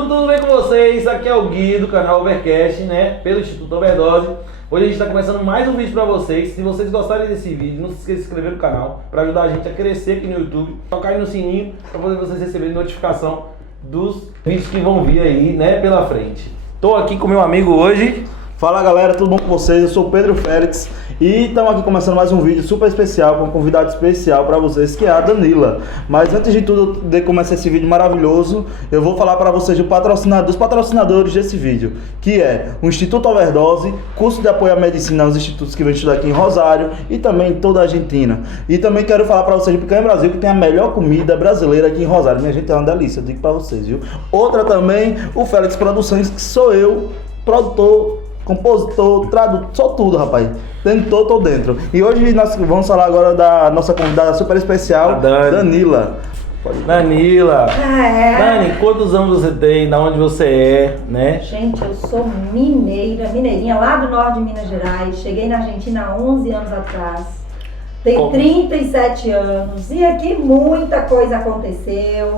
YouTube, tudo bem com vocês? Aqui é o Gui do canal Overcast, né? Pelo Instituto Overdose. Hoje a gente está começando mais um vídeo para vocês. Se vocês gostarem desse vídeo, não se esqueça de se inscrever no canal para ajudar a gente a crescer aqui no YouTube. Tocar aí no sininho para poder vocês receberem notificação dos vídeos que vão vir aí, né, pela frente. Tô aqui com meu amigo hoje. Fala galera, tudo bom com vocês? Eu sou o Pedro Félix e estamos aqui começando mais um vídeo super especial com um convidado especial para vocês, que é a Danila. Mas antes de tudo, de começar esse vídeo maravilhoso, eu vou falar para vocês dos patrocinadores desse vídeo, que é o Instituto Overdose, curso de apoio à medicina aos institutos que vêm estudar aqui em Rosário e também em toda a Argentina. E também quero falar para vocês do Picanha Brasil, que tem a melhor comida brasileira aqui em Rosário. Minha gente, é uma delícia, eu digo para vocês, viu? Outra também, o Félix Produções, que sou eu, produtor, compositor, tradutor, só tudo, rapaz. Tentou, tô dentro. E hoje nós vamos falar agora da nossa convidada super especial, Danila. Danila. Dani, quantos anos você tem? Da onde você é, né? Gente, eu sou mineirinha lá do norte de Minas Gerais. Cheguei na Argentina há 11 anos atrás. Tenho 37 anos. E aqui muita coisa aconteceu.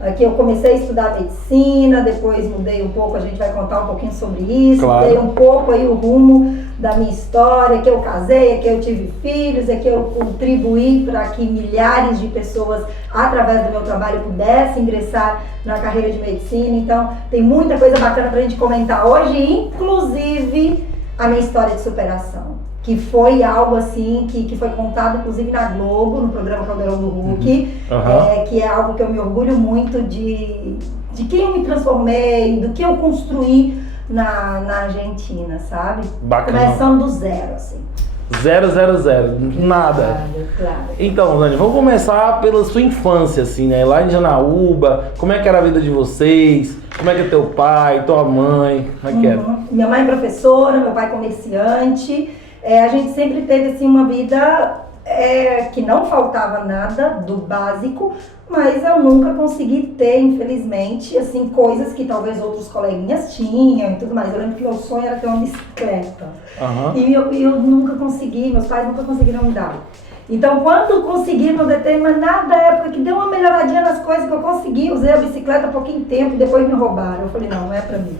Aqui eu comecei a estudar medicina, depois mudei um pouco, a gente vai contar um pouquinho sobre isso, claro. Mudei um pouco aí o rumo da minha história, que eu casei, que eu tive filhos, que eu contribuí para que milhares de pessoas, através do meu trabalho, pudessem ingressar na carreira de medicina. Então, tem muita coisa bacana para a gente comentar hoje, inclusive a minha história de superação. Que foi algo assim, que foi contado inclusive na Globo, no programa Caldeirão do Hulk, que é algo que eu me orgulho muito de quem eu me transformei, do que eu construí na Argentina, sabe? Bacana. Começando do zero, assim. 000, nada. Claro. Então, Dani, vamos começar pela sua infância, assim, né? Lá em Janaúba, como é que era a vida de vocês? Como é que é teu pai, tua mãe? Como é que era? Minha mãe é professora, meu pai comerciante. A gente sempre teve assim, uma vida que não faltava nada do básico, mas eu nunca consegui ter, infelizmente, assim, coisas que talvez outros coleguinhas tinham e tudo mais. Eu lembro que meu sonho era ter uma bicicleta. E eu nunca consegui, meus pais nunca conseguiram me dar. Então, quando consegui, numa determinada época que deu uma melhoradinha nas coisas que eu consegui, usei a bicicleta há pouquinho tempo e depois me roubaram. Eu falei, não é pra mim.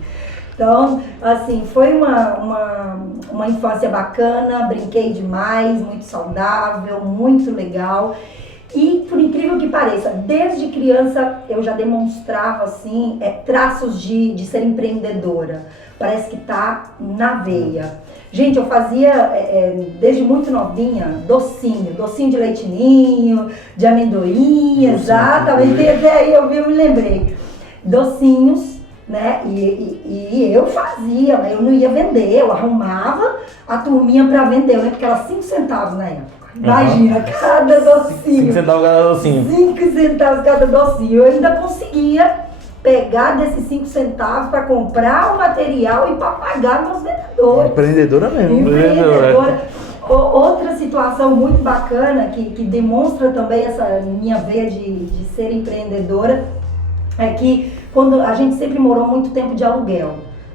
Então, assim, foi uma infância bacana, brinquei demais, muito saudável, muito legal. E, por incrível que pareça, desde criança eu já demonstrava, assim, traços de ser empreendedora. Parece que tá na veia. Gente, eu fazia, desde muito novinha, docinho de leite ninho, de amendoim, exatamente. Até aí eu me lembrei. Docinhos. Né? E eu fazia, mas eu não ia vender, eu arrumava a turminha pra vender. Eu lembro que era 5 centavos na época. Imagina, cada docinho. 5 centavos cada docinho. 5 centavos cada docinho. Eu ainda conseguia pegar desses 5 centavos para comprar o material e para pagar meus vendedores. Empreendedora mesmo. Empreendedora. Outra situação muito bacana que demonstra também essa minha veia de ser empreendedora é que quando a gente sempre morou muito tempo de aluguel,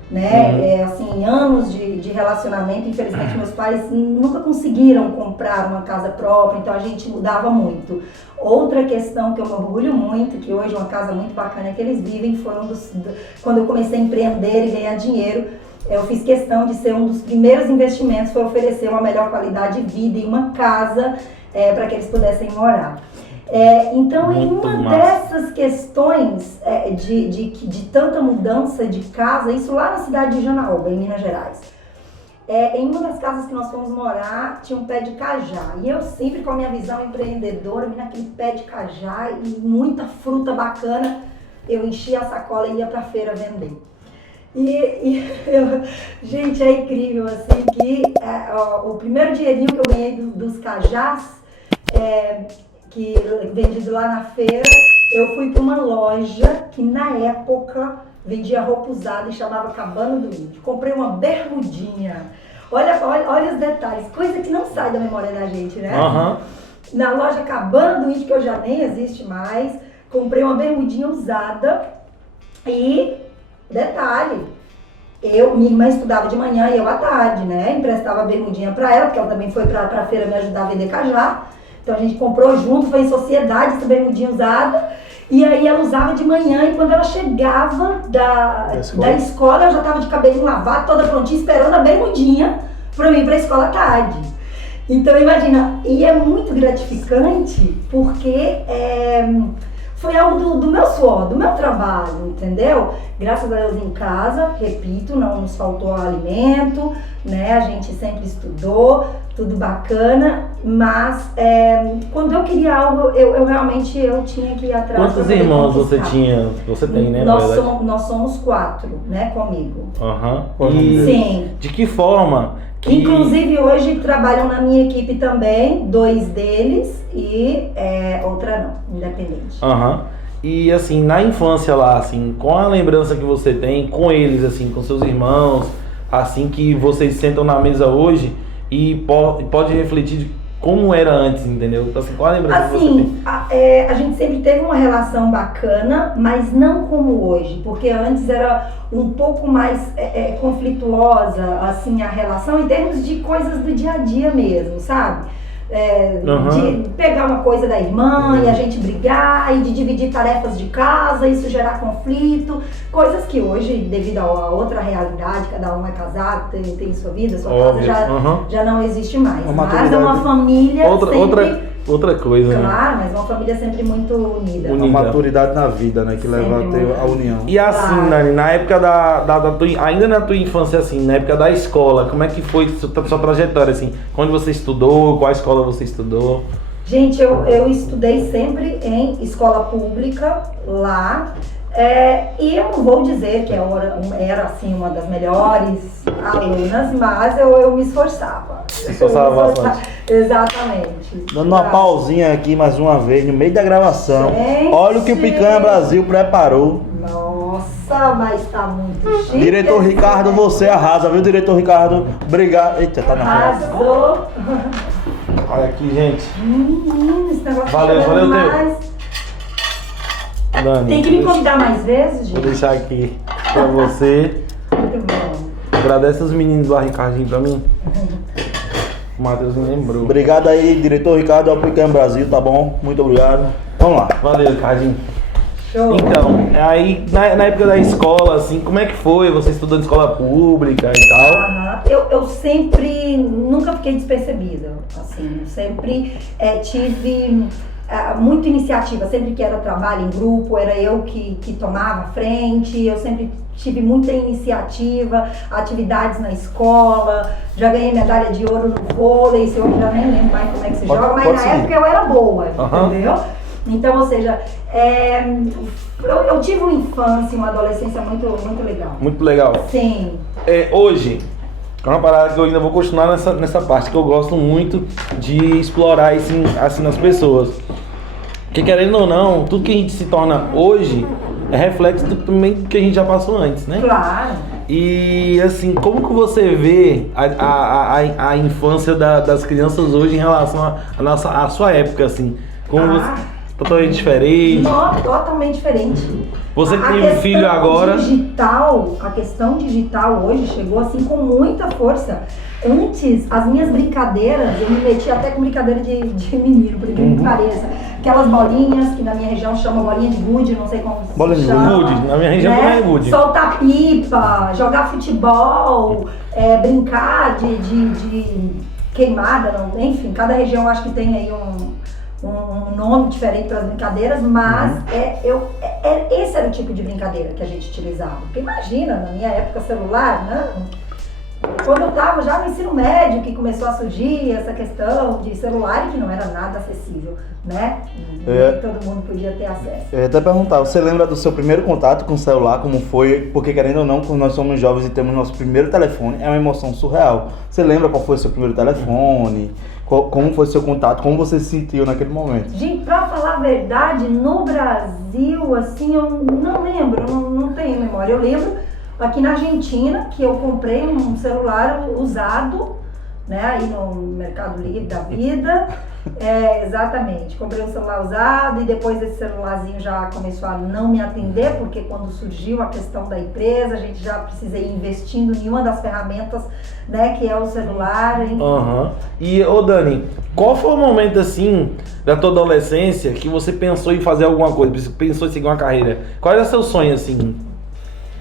né? Assim, anos de relacionamento, infelizmente meus pais nunca conseguiram comprar uma casa própria, então a gente mudava muito. Outra questão que eu me orgulho muito, que hoje é uma casa muito bacana que eles vivem, foi quando eu comecei a empreender e ganhar dinheiro, eu fiz questão de ser um dos primeiros investimentos, foi oferecer uma melhor qualidade de vida e uma casa para que eles pudessem morar. Então, em uma dessas questões de tanta mudança de casa, isso lá na cidade de Janaúba, em Minas Gerais, em uma das casas que nós fomos morar, tinha um pé de cajá. E eu sempre, com a minha visão empreendedora, naquele pé de cajá e muita fruta bacana, eu enchia a sacola e ia pra feira vender. Gente, é incrível, assim, que o primeiro dinheirinho que eu ganhei dos cajás, que vendido lá na feira, eu fui para uma loja que na época vendia roupa usada e chamava Cabana do Índio. Comprei uma bermudinha. Olha os detalhes, coisa que não sai da memória da gente, né? Na loja Cabana do Índio, que hoje já nem existe mais, comprei uma bermudinha usada e, detalhe, minha irmã estudava de manhã e eu à tarde, né? Emprestava a bermudinha para ela, porque ela também foi para a feira me ajudar a vender cajá. Então a gente comprou junto, foi em sociedade essa bermudinha usada. E aí ela usava de manhã e quando ela chegava da escola eu já estava de cabelinho lavado, toda prontinha, esperando a bermudinha para eu ir para a escola à tarde. Então imagina, e é muito gratificante porque foi algo do meu suor, do meu trabalho, entendeu? Graças a Deus em casa, repito, não nos faltou alimento, né? A gente sempre estudou, tudo bacana, mas quando eu queria algo, eu realmente tinha que ir atrás. Quantos irmãos você tinha? Você tem, né? Nós somos 4, né, comigo. E sim. De que forma? Inclusive hoje trabalham na minha equipe também, 2 deles e outra não, independente. E assim, na infância lá, assim, qual a lembrança que você tem com eles, assim, com seus irmãos, assim que vocês sentam na mesa hoje e pode refletir de como era antes, entendeu? Assim, qual a lembrança que você tem? A gente sempre teve uma relação bacana, mas não como hoje, porque antes era um pouco mais conflituosa, assim, a relação em termos de coisas do dia a dia mesmo, sabe? De pegar uma coisa da irmã e a gente brigar, e de dividir tarefas de casa, isso gerar conflito, coisas que hoje, devido a outra realidade, cada um é casado, tem sua vida, sua casa já não existe mais. Mas é uma família outra coisa, claro, mas uma família sempre muito unida. Uma maturidade na vida, né, que leva a ter a união. E assim, Nani, na época ainda na tua infância, assim, na época da escola, como é que foi sua trajetória, assim? Onde você estudou, qual escola você estudou? Gente, eu estudei sempre em escola pública, lá, e eu não vou dizer que era assim, uma das melhores alunas, mas eu me esforçava. Se esforçava bastante. Exatamente. Dando uma pausinha aqui mais uma vez, no meio da gravação. Gente. Olha o que o Picanha Brasil preparou. Nossa, mas tá muito chique. Diretor Ricardo, você arrasa, viu, diretor Ricardo? Obrigado. Eita, tá na frente. Arrasou. Olha aqui, gente. Esse negócio Valeu, mais. Dani, Tem que me convidar mais vezes, vou gente. deixar aqui pra você. Muito bom. Agradece os meninos lá, Ricardinho, pra mim. O Matheus me lembrou. Obrigado aí, diretor Ricardo, ao Picanha Brasil, tá bom? Muito obrigado. Vamos lá. Valeu, Ricardinho. Show. Então, aí na época da escola, assim, como é que foi? Você estudou em escola pública e tal? Eu sempre, nunca fiquei despercebida, assim, eu sempre tive muita iniciativa, sempre que era trabalho em grupo, era eu que tomava a frente, eu sempre tive muita iniciativa, atividades na escola, já ganhei medalha de ouro no vôlei, isso eu já nem lembro mais como é que se joga, mas na época eu era boa, entendeu? Então, ou seja, eu tive uma infância, uma adolescência muito, muito legal. Muito legal. Sim. Hoje, é uma parada que eu ainda vou continuar nessa parte, que eu gosto muito de explorar assim nas pessoas. Porque querendo ou não, tudo que a gente se torna hoje é reflexo também do que a gente já passou antes, né? Claro. E assim, como que você vê a infância das crianças hoje em relação à sua época, assim? Como você... Totalmente diferente. Não, totalmente diferente. Você que tem um filho agora. A questão digital hoje chegou assim com muita força. Antes, as minhas brincadeiras, eu me metia até com brincadeira de menino, por incrível que pareça. Aquelas bolinhas que na minha região chama bolinha de gude, não sei como se Bolinha de chama. Gude, na minha região também é gude. Soltar pipa, jogar futebol, brincar de queimada, enfim, cada região acho que tem aí um nome diferente para as brincadeiras, mas esse era o tipo de brincadeira que a gente utilizava. Porque imagina, na minha época celular, né? Quando eu estava já no ensino médio, que começou a surgir essa questão de celular, que não era nada acessível, né? Nem todo mundo podia ter acesso. Eu ia até perguntar, você lembra do seu primeiro contato com o celular, como foi? Porque querendo ou não, quando nós somos jovens e temos nosso primeiro telefone, é uma emoção surreal. Você lembra qual foi o seu primeiro telefone? Como foi o seu contato? Como você se sentiu naquele momento? Gente, pra falar a verdade, no Brasil, assim, eu não lembro, não tenho memória. Eu lembro aqui na Argentina que eu comprei um celular usado né? Aí no Mercado Livre da vida. Exatamente. Comprei um celular usado e depois esse celularzinho já começou a não me atender, porque quando surgiu a questão da empresa, a gente já precisei ir investindo em uma das ferramentas, né, que é o celular. Uhum. E, ô Dani, qual foi o momento, assim, da tua adolescência que você pensou em fazer alguma coisa, pensou em seguir uma carreira? Qual era o seu sonho, assim?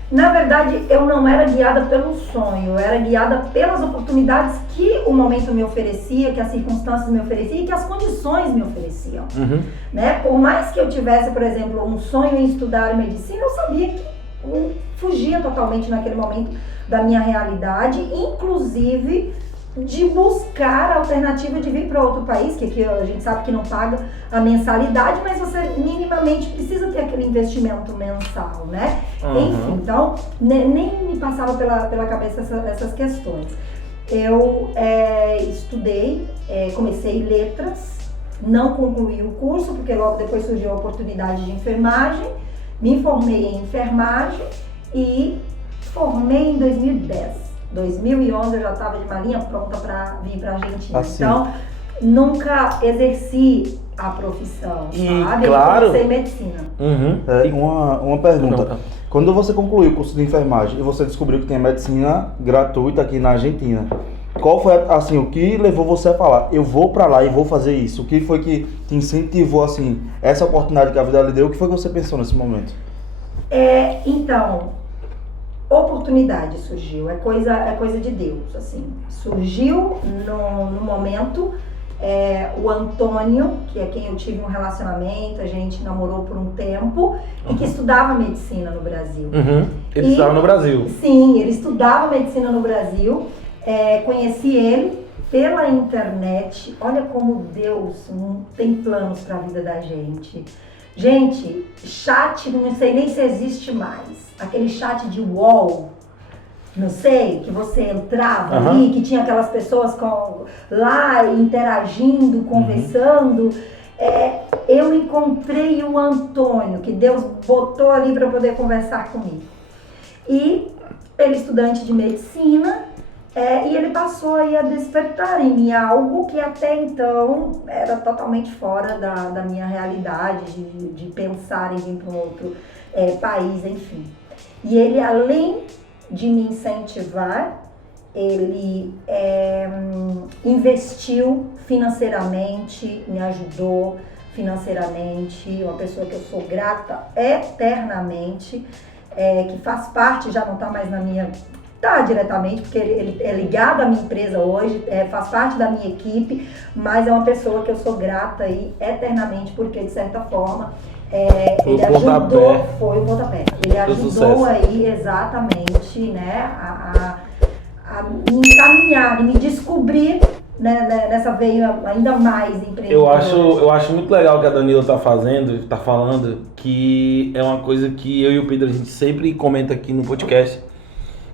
Na verdade, eu não era guiada pelo sonho, eu era guiada pelas oportunidades que o momento me oferecia, que as circunstâncias me ofereciam e que as condições me ofereciam. Uhum. Né? Por mais que eu tivesse, por exemplo, um sonho em estudar medicina, eu sabia que fugia totalmente naquele momento da minha realidade, inclusive de buscar a alternativa de vir para outro país, que aqui a gente sabe que não paga a mensalidade, mas você minimamente precisa ter aquele investimento mensal, né? Uhum. Enfim, então nem me passava pela cabeça essas questões. Eu estudei, comecei letras, não concluí o curso, porque logo depois surgiu a oportunidade de enfermagem, me formei em enfermagem e formei em 2010. 2011 eu já estava de malinha pronta para vir para a Argentina. Assim. Então, nunca exerci a profissão, E, sabe? claro. Eu comecei medicina. Uhum. Uma pergunta. Não. Quando você concluiu o curso de enfermagem e você descobriu que tem medicina gratuita aqui na Argentina, qual foi, assim, o que levou você a falar, eu vou pra lá e vou fazer isso? O que foi que te incentivou, assim, essa oportunidade que a vida lhe deu? O que foi que você pensou nesse momento? Então, oportunidade surgiu, é coisa de Deus, assim. Surgiu no momento, o Antônio, que é quem eu tive um relacionamento, a gente namorou por um tempo, e que estudava medicina no Brasil. Uhum. Ele estava no Brasil. Sim, ele estudava medicina no Brasil. Conheci ele pela internet. Olha como Deus tem planos para a vida da gente. Gente, chat, não sei nem se existe mais. Aquele chat de UOL, não sei, que você entrava ali, que tinha aquelas pessoas lá interagindo, conversando. Eu encontrei o Antônio, que Deus botou ali para poder conversar comigo. E ele é estudante de medicina, e ele passou aí a despertar em mim algo que até então era totalmente fora da minha realidade, de pensar em vir para um outro país, enfim. E ele, além de me incentivar, ele investiu financeiramente, me ajudou financeiramente, uma pessoa que eu sou grata eternamente, que faz parte, já não está mais na minha... Tá diretamente, porque ele é ligado à minha empresa hoje, faz parte da minha equipe, mas é uma pessoa que eu sou grata aí eternamente, porque de certa forma ele ajudou, foi o pontapé. Ele ajudou aí exatamente, né, a me encaminhar e me descobrir, né, nessa veia ainda mais empreendedora. Eu acho muito legal o que a Danila tá falando, que é uma coisa que eu e o Pedro a gente sempre comenta aqui no podcast,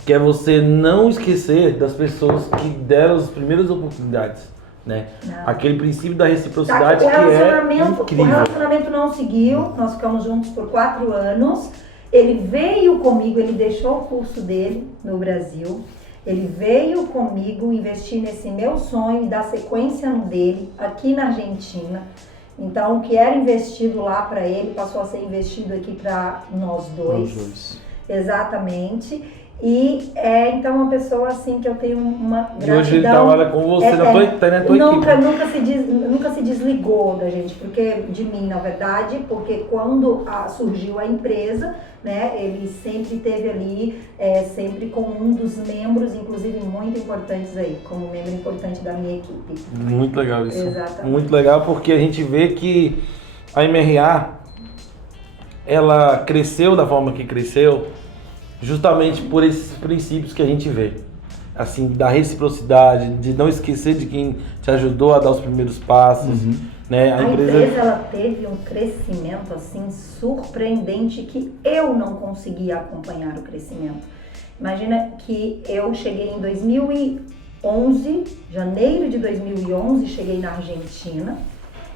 que é você não esquecer das pessoas que deram as primeiras oportunidades, né? Não. Aquele princípio da reciprocidade que é incrível. O relacionamento não seguiu, nós ficamos juntos por 4 anos, ele veio comigo, ele deixou o curso dele no Brasil, ele veio comigo investir nesse meu sonho e dar sequência no dele aqui na Argentina. Então, o que era investido lá para ele passou a ser investido aqui para nós dois. Exatamente. E então uma pessoa assim que eu tenho uma gratidão. E hoje ele trabalha com você na tua equipe. Nunca se desligou da gente, porque de mim, na verdade, porque quando surgiu a empresa, né, ele sempre esteve ali, sempre com um dos membros, inclusive muito importantes aí, como membro importante da minha equipe. Muito legal isso. Exatamente. Muito legal, porque a gente vê que a MRA, ela cresceu da forma que cresceu, justamente por esses princípios que a gente vê, assim, da reciprocidade, de não esquecer de quem te ajudou a dar os primeiros passos, né? A empresa ela teve um crescimento assim surpreendente que eu não conseguia acompanhar o crescimento. Imagina que eu cheguei em 2011, janeiro de 2011, cheguei na Argentina.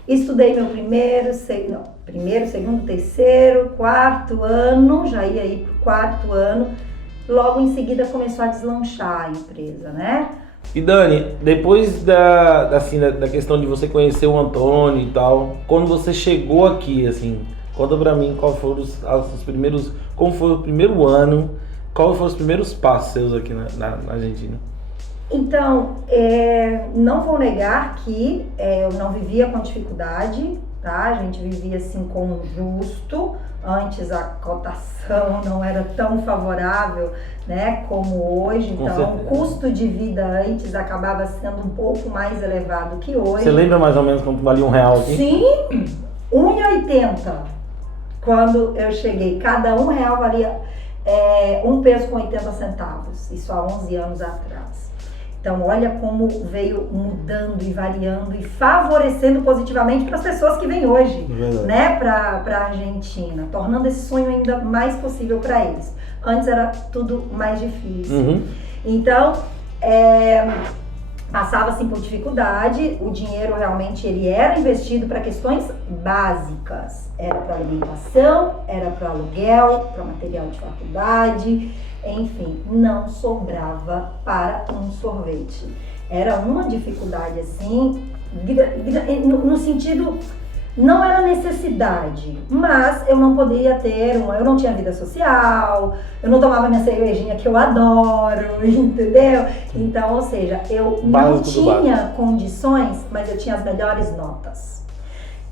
Estudei meu primeiro, segundo, terceiro, 4º ano, já ia aí pro 4º ano. Logo em seguida começou a deslanchar a empresa, né? E Dani, depois da questão de você conhecer o Antônio e tal, quando você chegou aqui, assim, conta pra mim qual foram os primeiros, como foi o primeiro ano, quais foram os primeiros passos seus aqui na Argentina? Então, não vou negar que eu não vivia com dificuldade, tá? A gente vivia assim com justo. Antes a cotação não era tão favorável, né, como hoje. Então, o custo de vida antes acabava sendo um pouco mais elevado que hoje. Você lembra mais ou menos quanto valia R$1 aqui? Sim, R$1,80. Quando eu cheguei, cada R$1 valia 1 peso com 80 centavos. Isso há 11 anos atrás. Então, olha como veio mudando e variando e favorecendo positivamente para as pessoas que vêm hoje, né, para a Argentina, tornando esse sonho ainda mais possível para eles. Antes era tudo mais difícil. Uhum. Então, passava-se por dificuldade, o dinheiro realmente ele era investido para questões básicas. Era para alimentação, era para aluguel, para material de faculdade. Enfim, não sobrava para um sorvete. Era uma dificuldade assim, no sentido, não era necessidade, mas eu não poderia ter, eu não tinha vida social, eu não tomava minha cervejinha que eu adoro, entendeu? Então, ou seja, eu não tinha condições, mas eu tinha as melhores notas.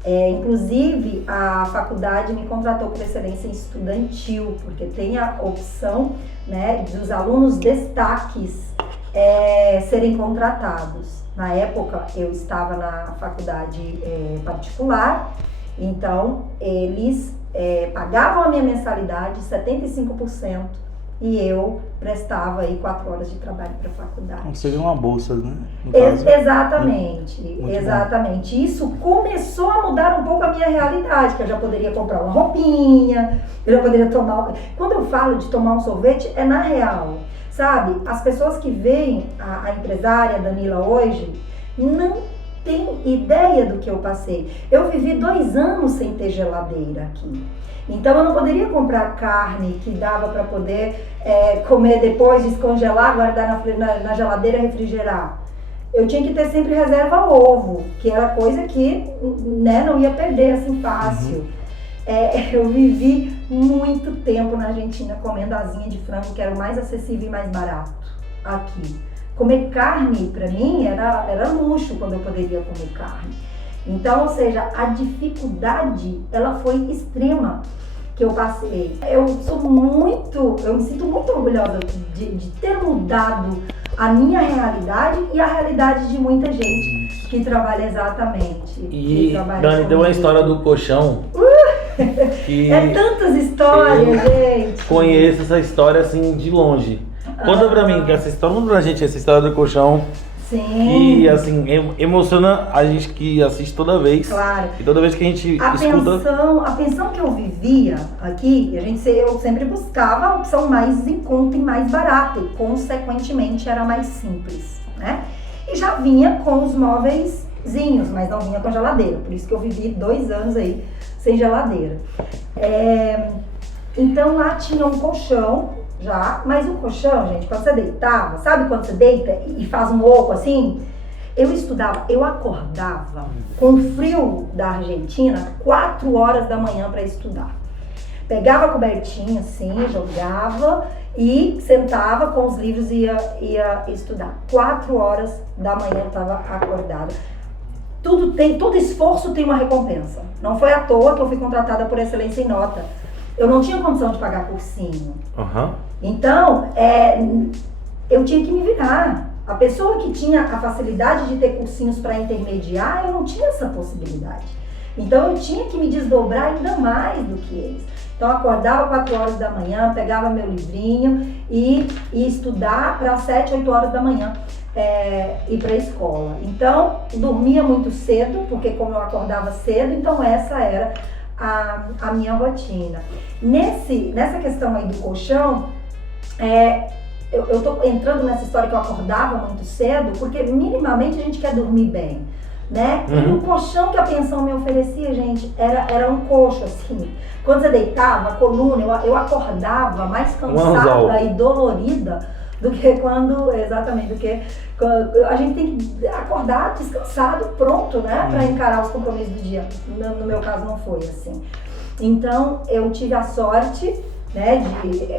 Inclusive, a faculdade me contratou por excelência estudantil, porque tem a opção, né, dos alunos destaques serem contratados. Na época, eu estava na faculdade particular, então eles pagavam a minha mensalidade, 75%, e eu prestava aí 4 horas de trabalho para a faculdade. Seria uma bolsa, né? Exatamente, exatamente. Isso começou a mudar um pouco a minha realidade, que eu já poderia comprar uma roupinha, eu já poderia tomar... Quando eu falo de tomar um sorvete, é na real, sabe? As pessoas que veem a empresária Danila hoje, não tem ideia do que eu passei. Eu vivi 2 anos sem ter geladeira aqui. Então eu não poderia comprar carne que dava para poder comer depois, descongelar, guardar na geladeira e refrigerar. Eu tinha que ter sempre reserva ovo, que era coisa que, né, não ia perder assim fácil. Eu vivi muito tempo na Argentina comendo asinha de frango, que era o mais acessível e mais barato aqui. Comer carne para mim era luxo quando eu poderia comer carne. Então, ou seja, a dificuldade, ela foi extrema que eu passei. Eu me sinto muito orgulhosa de ter mudado a minha realidade e a realidade de muita gente que trabalha exatamente. E, Dani, deu uma história do colchão. Que tantas histórias, gente. Conheço essa história assim de longe. Conta pra mim, conta pra gente essa história do colchão. Sim. E assim, emociona a gente que assiste toda vez. Claro. E toda vez que a gente escuta. A pensão que eu vivia aqui, eu sempre buscava a opção mais em conta e mais barata. E consequentemente era mais simples, né? E já vinha com os móveizinhos, mas não vinha com a geladeira. Por isso que eu vivi 2 anos aí sem geladeira. Então lá tinha um colchão. Já, mas o colchão, gente, quando você deitava, sabe quando você deita e faz um oco assim? Eu acordava com o frio da Argentina 4 horas da manhã para estudar. Pegava a cobertinha assim, jogava e sentava com os livros e ia estudar. 4 horas da manhã eu estava acordada. Todo esforço tem uma recompensa. Não foi à toa que eu fui contratada por excelência em nota. Eu não tinha condição de pagar cursinho. Então, eu tinha que me virar. A pessoa que tinha a facilidade de ter cursinhos para intermediar, eu não tinha essa possibilidade. Então, eu tinha que me desdobrar ainda mais do que eles. Então, eu acordava 4 horas da manhã, pegava meu livrinho e ia estudar para 7, 8 horas da manhã ir para a escola. Então, dormia muito cedo, porque como eu acordava cedo, então essa era a minha rotina. Nessa questão aí do colchão, eu tô entrando nessa história que eu acordava muito cedo, porque minimamente a gente quer dormir bem, né? E o colchão que a pensão me oferecia, gente, era um coxo, assim. Quando você deitava, a coluna, eu acordava mais cansada e dolorida do que quando a gente tem que acordar descansado, pronto, né, para encarar os compromissos do dia. No meu caso não foi assim. Então eu tive a sorte, né,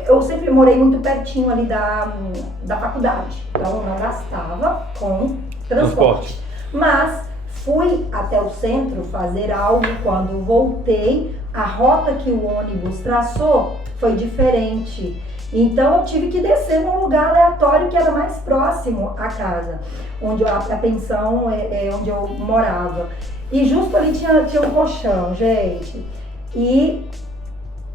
eu sempre morei muito pertinho ali da faculdade, então eu não gastava com transporte. Mas fui até o centro fazer algo. Quando voltei, a rota que o ônibus traçou foi diferente. Então eu tive que descer num lugar aleatório que era mais próximo à casa, onde a pensão onde eu morava. E justo ali tinha um colchão, gente. E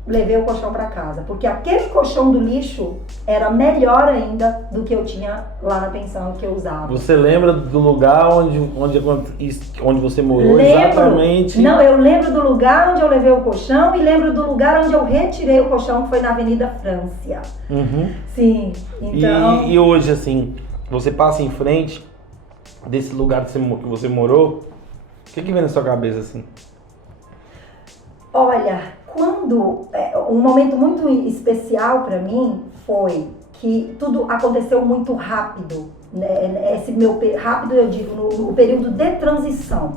levei o colchão para casa, porque aquele colchão do lixo era melhor ainda do que eu tinha lá na pensão que eu usava. Você lembra do lugar onde você morou? Lembro. Exatamente? Não, eu lembro do lugar onde eu levei o colchão e lembro do lugar onde eu retirei o colchão, que foi na Avenida França. Uhum. Sim, então... E hoje, assim, você passa em frente desse lugar que você morou, o que vem na sua cabeça, assim? Olha, um momento muito especial para mim foi que tudo aconteceu muito rápido, né? Rápido eu digo, no período de transição,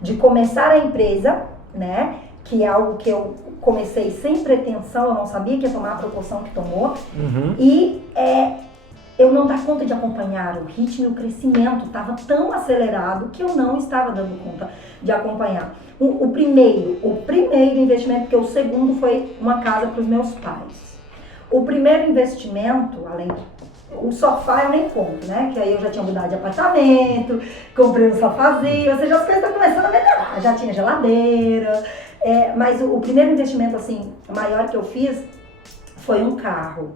de começar a empresa, né? Que é algo que eu comecei sem pretensão, eu não sabia que ia tomar a proporção que tomou. Uhum. E eu não dava conta de acompanhar o ritmo e o crescimento, estava tão acelerado que eu não estava dando conta de acompanhar. O primeiro investimento, porque o segundo foi uma casa para os meus pais. O primeiro investimento, o sofá eu nem conto, né? Que aí eu já tinha mudado de apartamento, comprei um sofazinho, ou seja, as coisas estão começando a melhorar. Já tinha geladeira, mas o primeiro investimento assim maior que eu fiz foi um carro.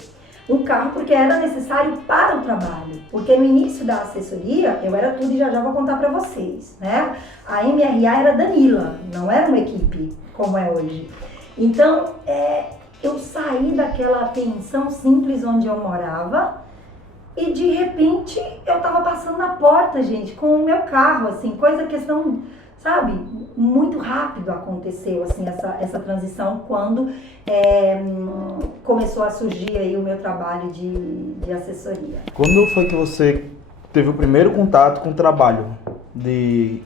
Um carro porque era necessário para o trabalho, porque no início da assessoria eu era tudo e já vou contar para vocês, né? A MRA era Danila, não era uma equipe como é hoje. Então, eu saí daquela pensão simples onde eu morava e de repente eu tava passando na porta, gente, com o meu carro, assim, questão, sabe, muito rápido aconteceu, assim, essa transição quando começou a surgir aí o meu trabalho de assessoria. Quando foi que você teve o primeiro contato com o trabalho de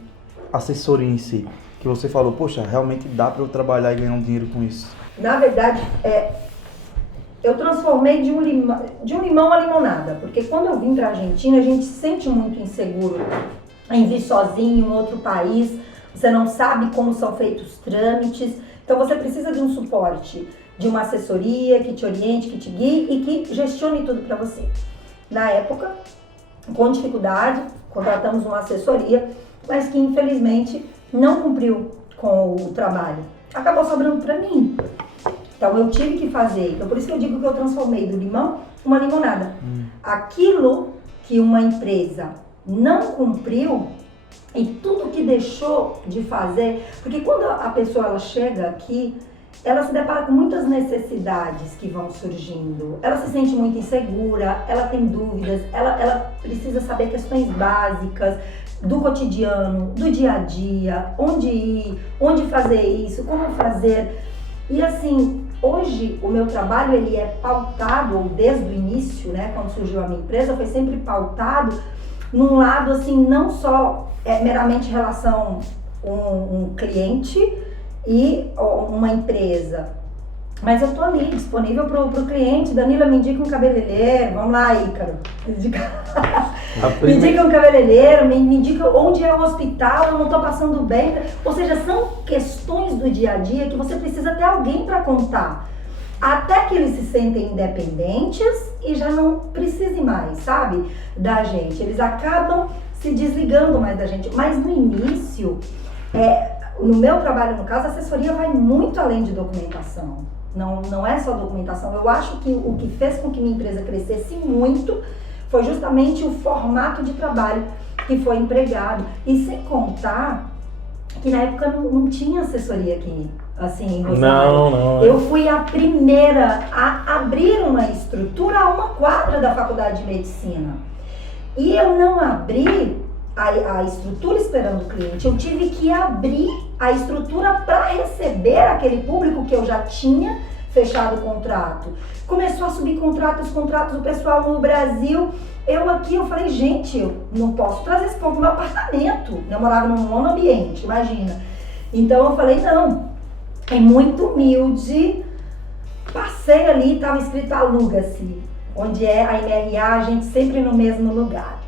assessoria em si? Que você falou, poxa, realmente dá para eu trabalhar e ganhar um dinheiro com isso? Na verdade, eu transformei de um limão a limonada, porque quando eu vim para a Argentina, a gente se sente muito inseguro em vir sozinho em outro país, você não sabe como são feitos os trâmites, então você precisa de um suporte, de uma assessoria que te oriente, que te guie e que gestione tudo para você. Na época, com dificuldade, contratamos uma assessoria, mas que infelizmente não cumpriu com o trabalho. Acabou sobrando para mim. Então eu tive que fazer. Então por isso que eu digo que eu transformei do limão uma limonada. Aquilo que uma empresa não cumpriu e tudo que deixou de fazer, porque quando a pessoa ela chega aqui, ela se depara com muitas necessidades que vão surgindo. Ela se sente muito insegura, ela tem dúvidas, ela precisa saber questões básicas do cotidiano, do dia a dia, onde ir, onde fazer isso, como fazer. E assim, hoje o meu trabalho ele é pautado, ou desde o início, né, quando surgiu a minha empresa, foi sempre pautado num lado assim, não só meramente em relação um cliente e uma empresa, mas eu tô ali disponível pro cliente. Danila, me indica um cabeleireiro, vamos lá, Ícaro, me indica um cabeleireiro, me indica onde é o hospital, eu não tô passando bem, ou seja, são questões do dia a dia que você precisa ter alguém para contar, até que eles se sentem independentes e já não precisem mais, sabe, da gente, eles acabam se desligando mais da gente, mas no início, no meu trabalho, no caso, a assessoria vai muito além de documentação. Não é só documentação. Eu acho que o que fez com que minha empresa crescesse muito foi justamente o formato de trabalho que foi empregado. E sem contar que na época não tinha assessoria aqui, assim, em Rosário. Não. Eu fui a primeira a abrir uma estrutura a uma quadra da Faculdade de Medicina. E eu não abri a estrutura esperando o cliente, eu tive que abrir a estrutura para receber aquele público que eu já tinha fechado o contrato. Começou a subir contratos, o pessoal no Brasil. Eu falei, gente, eu não posso trazer esse povo no meu apartamento. Eu morava num monoambiente, imagina. Então eu falei, não, é muito humilde. Passei ali, estava escrito aluga-se, onde é a MRA, a gente sempre no mesmo lugar.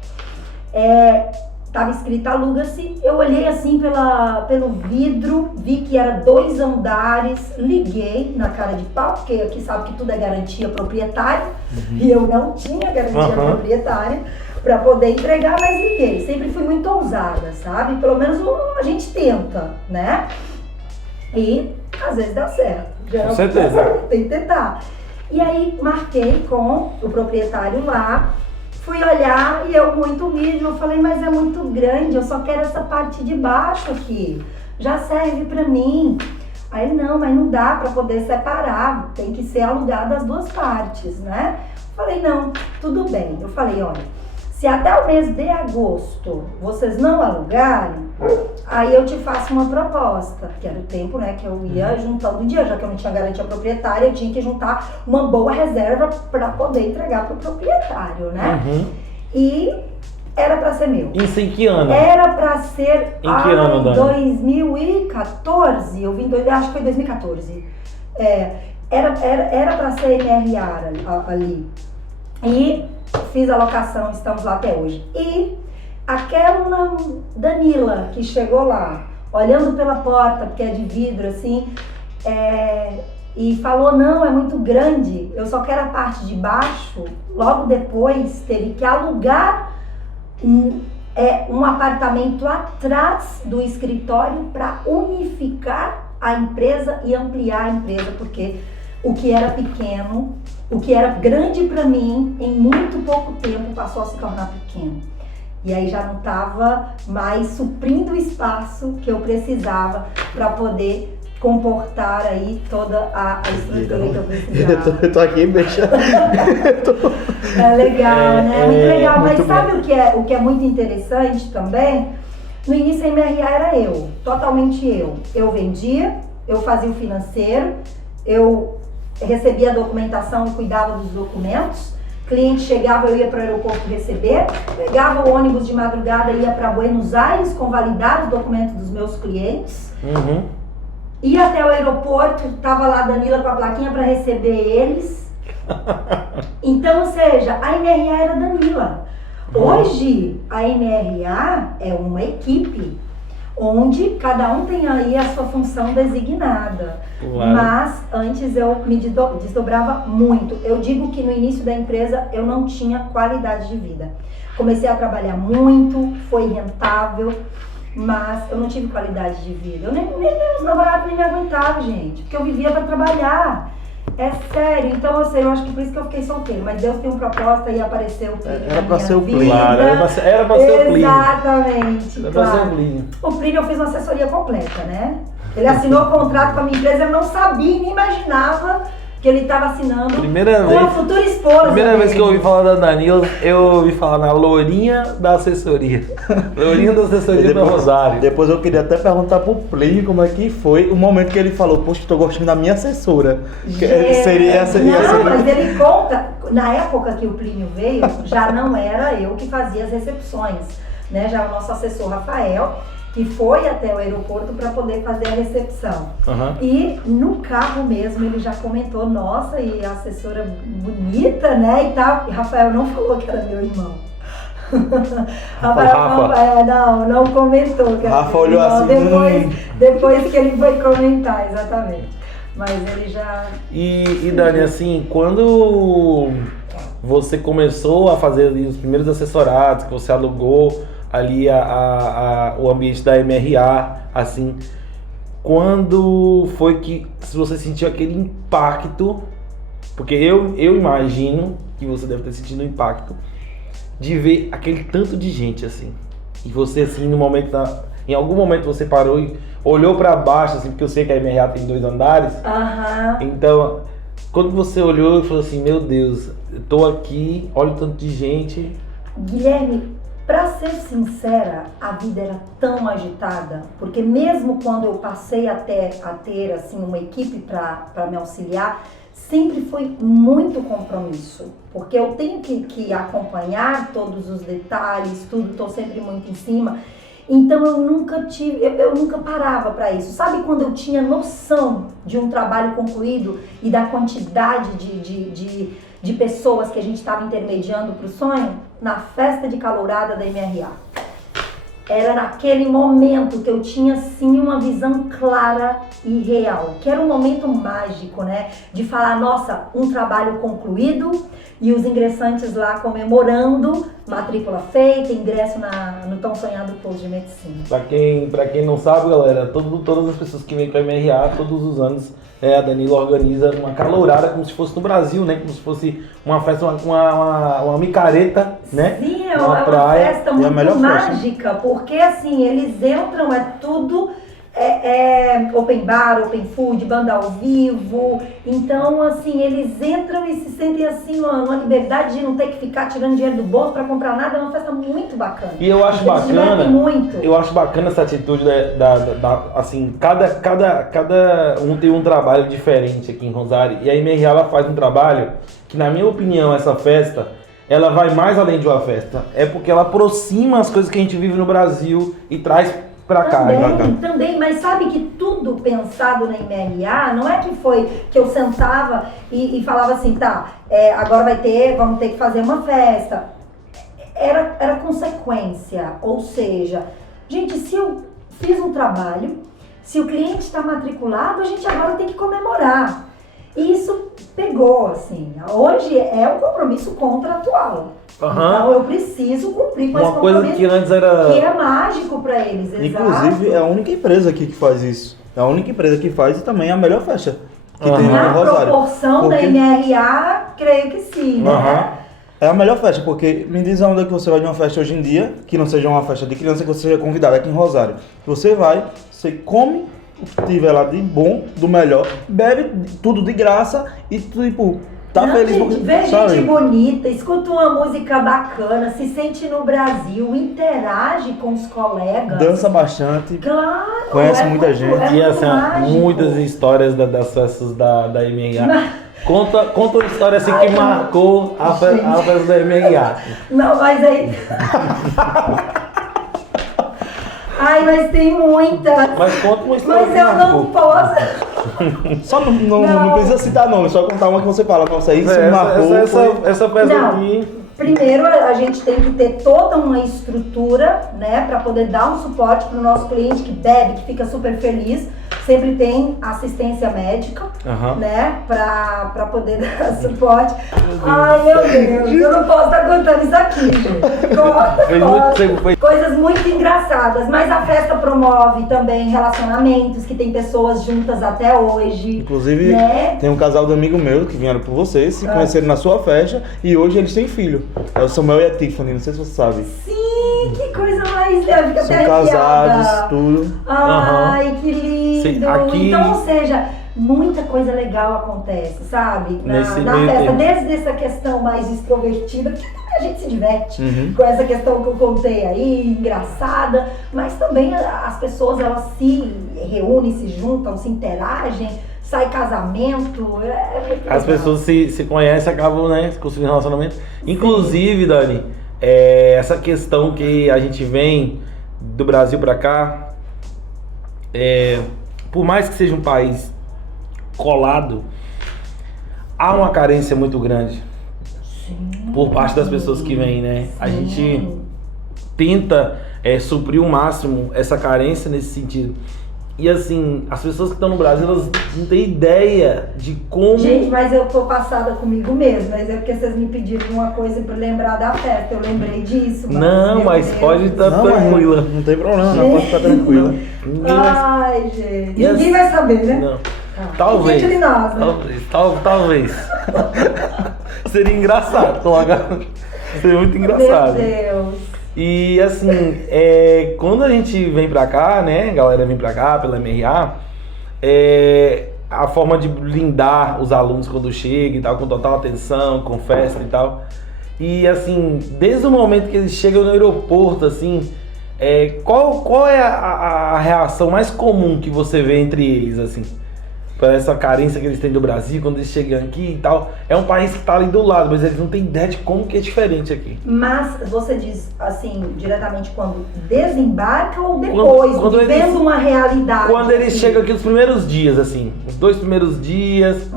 Tava escrito aluga-se, eu olhei assim pelo vidro, vi que era 2 andares, liguei na cara de pau, porque aqui sabe que tudo é garantia proprietária, e eu não tinha garantia proprietária para poder entregar, mas liguei. Sempre fui muito ousada, sabe? Pelo menos a gente tenta, né? E às vezes dá certo. Com certeza. Tem que tentar. E aí marquei com o proprietário lá, fui olhar e eu muito humilde, eu falei, mas é muito grande, eu só quero essa parte de baixo aqui, já serve pra mim. Aí ele, não, mas não dá pra poder separar, tem que ser alugado as 2 partes, né? Falei, não, tudo bem. Eu falei, olha, se até o mês de agosto vocês não alugarem, aí eu te faço uma proposta, que era o tempo, né, que eu ia juntando dia, já que eu não tinha garantia proprietária, eu tinha que juntar uma boa reserva para poder entregar pro proprietário, né? E era para ser meu. Isso em que ano? Era para ser em que ano, Dani? 2014, eu vim, acho que foi 2014. Era para ser MRA ali. E fiz a locação, estamos lá até hoje. E aquela Danila que chegou lá, olhando pela porta, porque é de vidro assim, e falou, não, é muito grande, eu só quero a parte de baixo. Logo depois teve que alugar um apartamento atrás do escritório para unificar a empresa e ampliar a empresa, porque o que era pequeno, o que era grande para mim, em muito pouco tempo passou a se tornar pequeno. E aí já não estava mais suprindo o espaço que eu precisava para poder comportar aí toda a estrutura que eu precisava. Eu tô aqui, bicha. É legal, né? Muito legal. Mas muito sabe o que é muito interessante também? No início a MRA era eu, totalmente eu. Eu vendia, eu fazia o financeiro, eu recebia a documentação e cuidava dos documentos. Cliente chegava, eu ia para o aeroporto receber, pegava o ônibus de madrugada, ia para Buenos Aires convalidar os documentos dos meus clientes. Ia até o aeroporto, tava lá a Danila com a plaquinha para receber eles. Então, ou seja, a MRA era Danila. Hoje, a MRA é uma equipe, onde cada um tem aí a sua função designada. Claro. Mas antes eu me desdobrava muito. Eu digo que no início da empresa eu não tinha qualidade de vida. Comecei a trabalhar muito, foi rentável, mas eu não tive qualidade de vida. Nem meus namorados nem me aguentavam, gente, porque eu vivia para trabalhar. É sério, então assim, eu acho que por isso que eu fiquei solteira, mas Deus tem um propósito e apareceu o Plínio. Era pra ser o Plínio. Claro, era pra ser o Plínio. Exatamente. Era pra ser o Plínio. O Plínio eu fiz uma assessoria completa, né? Ele assinou o contrato com a minha empresa, eu não sabia, nem imaginava que ele estava assinando com a futura esposa. Primeira vez que eu ouvi falar da Danila, eu ouvi falar na Lourinha da assessoria. Lourinha da assessoria do Rosário. Depois eu queria até perguntar pro Plínio como é que foi o momento que ele falou, poxa, tô gostando da minha assessora. Seria essa. Não, mas ele conta, na época que o Plínio veio, já não era eu que fazia as recepções, né? Já o nosso assessor Rafael, que foi até o aeroporto para poder fazer a recepção. E no carro mesmo ele já comentou, nossa, e a assessora bonita, né, e tal. E Rafael não falou que era meu irmão. Rafael não comentou que era Rafa meu olhou irmão, assim, depois que ele foi comentar, exatamente. Mas ele já... E Dani, assim, quando você começou a fazer ali os primeiros assessorados, que você alugou ali o ambiente da MRA, assim, quando foi que você sentiu aquele impacto, porque eu imagino que você deve ter sentido um impacto de ver aquele tanto de gente, assim, e você, assim, no momento em algum momento você parou e olhou pra baixo, assim, porque eu sei que a MRA tem 2 andares, então, quando você olhou e falou assim, meu Deus, eu tô aqui, olha o tanto de gente... Guilherme, Pra ser sincera, a vida era tão agitada, porque mesmo quando eu passei a ter assim, uma equipe para me auxiliar, sempre foi muito compromisso, porque eu tenho que acompanhar todos os detalhes, tudo, estou sempre muito em cima. Então eu nunca parava para isso. Sabe quando eu tinha noção de um trabalho concluído e da quantidade de pessoas que a gente estava intermediando para o sonho? Na festa de calourada da MRA. Era naquele momento que eu tinha sim uma visão clara e real, que era um momento mágico, né? De falar, nossa, um trabalho concluído e os ingressantes lá comemorando, matrícula feita, ingresso no tão sonhado curso de medicina. Pra quem não sabe, galera, todas as pessoas que vêm com a MRA, todos os anos, a Danila organiza uma calourada como se fosse no Brasil, né? Como se fosse uma festa, uma micareta, né? Sim, é uma festa muito mágica, porque assim, eles entram, é tudo open bar, open food, banda ao vivo. Então, assim, eles entram e se sentem assim, uma liberdade de não ter que ficar tirando dinheiro do bolso para comprar nada. É uma festa muito bacana. E eu acho bacana, eu acho bacana essa atitude assim, cada um tem um trabalho diferente aqui em Rosário. E a MRA, ela faz um trabalho que, na minha opinião, essa festa, ela vai mais além de uma festa. É porque ela aproxima as coisas que a gente vive no Brasil e traz pra cá. Também, mas sabe que tudo pensado na MRA, não é que foi que eu sentava e falava assim, tá, agora vamos ter que fazer uma festa. Era consequência, ou seja, gente, se eu fiz um trabalho, se o cliente está matriculado, a gente agora tem que comemorar. E isso pegou, assim, hoje é um compromisso contratual. Então eu preciso cumprir com esse compromisso, coisa que antes era... que é mágico para eles, exato. Inclusive, é a única empresa aqui que faz isso. É a única empresa que faz e também é a melhor festa que tem no Rosário. Na proporção da MRA, creio que sim, né? É a melhor festa, porque me diz onde é que você vai de uma festa hoje em dia, que não seja uma festa de criança, que você seja convidado aqui em Rosário. Você vai, você come o que tiver lá de bom, do melhor, bebe tudo de graça e tipo... Tá feliz porque vê gente bonita, escuta uma música bacana, se sente no Brasil, interage com os colegas. Dança bastante. Claro. Conhece muita gente. E assim, muitas histórias das festas da MRA. Conta uma história assim que marcou a festa da MRA. Não, mas aí... Ai, mas tem muita. Mas conta uma história. Mas eu não posso. Só não precisa citar nome, só contar uma que você fala, nossa, isso me marcou. Essa festa aqui. Primeiro, a gente tem que ter toda uma estrutura, né, para poder dar um suporte para o nosso cliente que bebe, que fica super feliz. Sempre tem assistência médica, né, para poder dar suporte. Ai, meu Deus, eu não posso estar contando isso aqui, gente. Coisas muito engraçadas, mas a festa promove também relacionamentos, que tem pessoas juntas até hoje. Inclusive, né? Tem um casal de amigo meu que vieram por vocês, se conheceram na sua festa e hoje eles têm filho. É o Samuel e a Tiffany, não sei se você sabe. Sim, que coisa mais linda, fica São casados, tudo. Ai, que lindo. Sim, aqui... Então, ou seja, muita coisa legal acontece, sabe? Na festa, desde essa questão mais extrovertida, porque também a gente se diverte com essa questão que eu contei aí, engraçada, mas também as pessoas, elas se reúnem, se juntam, se interagem, sai casamento, as pessoas se conhecem, acabam, né, construindo relacionamento. Inclusive, Dani, essa questão que a gente vem do Brasil pra cá, por mais que seja um país colado, há uma carência muito grande. Sim. Por parte das pessoas que vêm, né? Sim. A gente tenta suprir o máximo essa carência nesse sentido. E assim, as pessoas que estão no Brasil, elas não têm ideia de como... Gente, mas eu tô passada comigo mesmo, mas é porque vocês me pediram uma coisa pra lembrar da festa, eu lembrei disso. Mas pode estar tranquila. Não tem problema, não, pode ficar tranquila. Ai, gente, ninguém vai saber, né? Não. Talvez. De nós, né? Talvez. Seria engraçado. Seria muito engraçado. Meu Deus. E assim, quando a gente vem pra cá, né, a galera vem pra cá pela MRA, a forma de blindar os alunos quando chega e tal, com total atenção, com festa e tal. E assim, desde o momento que eles chegam no aeroporto, assim, qual é a reação mais comum que você vê entre eles, assim? Para essa carência que eles têm do Brasil, quando eles chegam aqui e tal. É um país que está ali do lado, mas eles não têm ideia de como que é diferente aqui. Mas você diz, assim, diretamente quando desembarca ou depois, quando vivendo uma realidade? Quando eles chegam aqui os primeiros dias, assim, os 2 primeiros dias.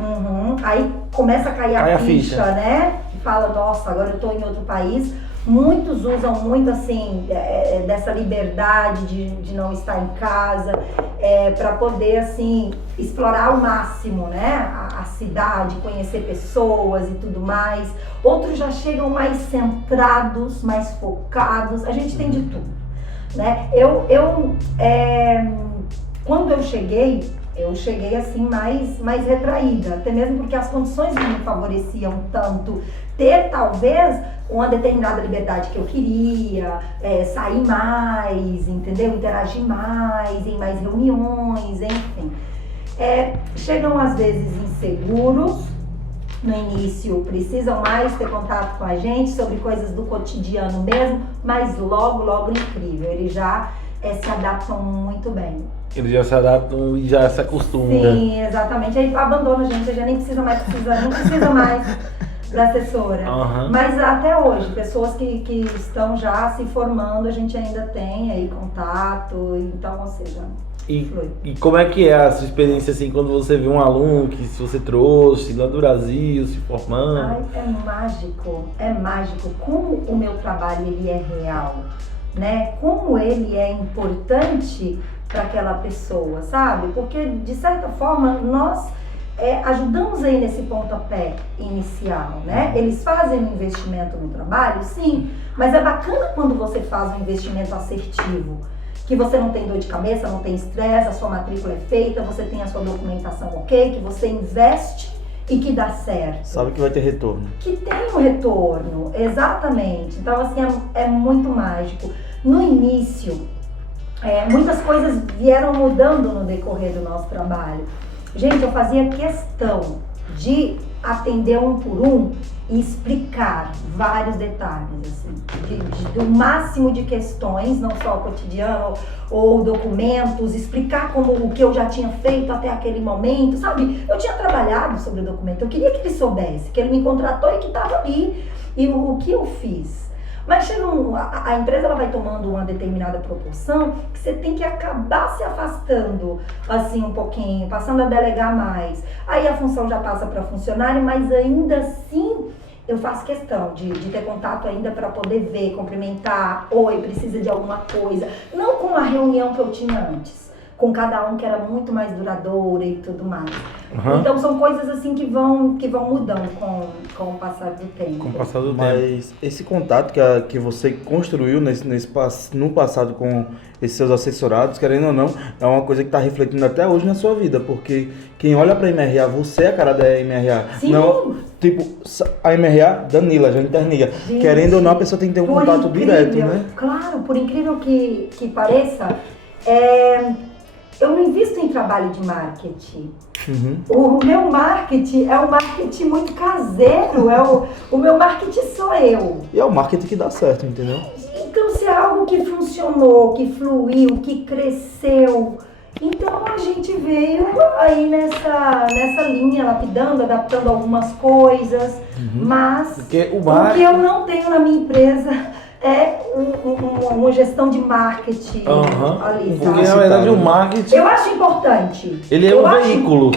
Aí começa a cair a ficha, né? E fala, nossa, agora eu tô em outro país. Muitos usam muito, assim, dessa liberdade de não estar em casa, para poder, assim, explorar ao máximo, né? A cidade, conhecer pessoas e tudo mais. Outros já chegam mais centrados, mais focados. A gente tem de tudo, né? Quando eu cheguei assim mais retraída, até mesmo porque as condições não me favoreciam tanto ter talvez uma determinada liberdade que eu queria, sair mais, entendeu? Interagir mais, em mais reuniões, enfim. Chegam às vezes inseguros, no início precisam mais ter contato com a gente sobre coisas do cotidiano mesmo, mas logo incrível, eles já se adaptam muito bem. Eles já se adaptam e já se acostumam. Sim, exatamente. Aí abandona a gente, já nem precisa mais da assessora. Mas até hoje, pessoas que estão já se formando, a gente ainda tem aí contato, então, ou seja, flui. E como é que é a sua experiência, assim, quando você vê um aluno que você trouxe lá do Brasil, se formando? Ai, é mágico. Como o meu trabalho, ele é real, né? Como ele é importante para aquela pessoa, sabe? Porque, de certa forma, nós ajudamos aí nesse pontapé inicial, né? Eles fazem um investimento no trabalho, sim, mas é bacana quando você faz um investimento assertivo, que você não tem dor de cabeça, não tem estresse, a sua matrícula é feita, você tem a sua documentação ok, que você investe e que dá certo. Sabe que vai ter retorno. Que tem um retorno, exatamente. Então, assim, é muito mágico. No início, muitas coisas vieram mudando no decorrer do nosso trabalho. Gente, eu fazia questão de atender um por um e explicar vários detalhes, assim, do máximo de questões, não só cotidiano ou documentos, explicar como o que eu já tinha feito até aquele momento, sabe? Eu tinha trabalhado sobre o documento, eu queria que ele soubesse, que ele me contratou e que estava ali, e o que eu fiz. Mas chega a empresa ela vai tomando uma determinada proporção que você tem que acabar se afastando assim um pouquinho, passando a delegar mais. Aí a função já passa para funcionário, mas ainda assim eu faço questão de ter contato ainda para poder ver, cumprimentar, oi, precisa de alguma coisa. Não com a reunião que eu tinha antes, com cada um que era muito mais duradoura e tudo mais. Então são coisas assim que vão mudando com o passar do tempo. Com o passar do tempo. Mas esse contato que você construiu no passado com esses seus assessorados, querendo ou não, é uma coisa que está refletindo até hoje na sua vida, porque quem olha para a MRA, você é a cara da MRA. Sim. Não, tipo, a MRA, Danila, já interliga. Gente, querendo ou não, a pessoa tem que ter um contato direto, né? Claro, por incrível que pareça, eu não invisto em trabalho de marketing. O meu marketing é um marketing muito caseiro, o meu marketing sou eu. E é o marketing que dá certo, entendeu? Então, se é algo que funcionou, que fluiu, que cresceu, então a gente veio aí nessa linha, lapidando, adaptando algumas coisas, mas Porque o que eu não tenho na minha empresa é uma gestão de marketing ali, Porque sabe? na verdade o marketing, Eu acho importante. ele é um veículo.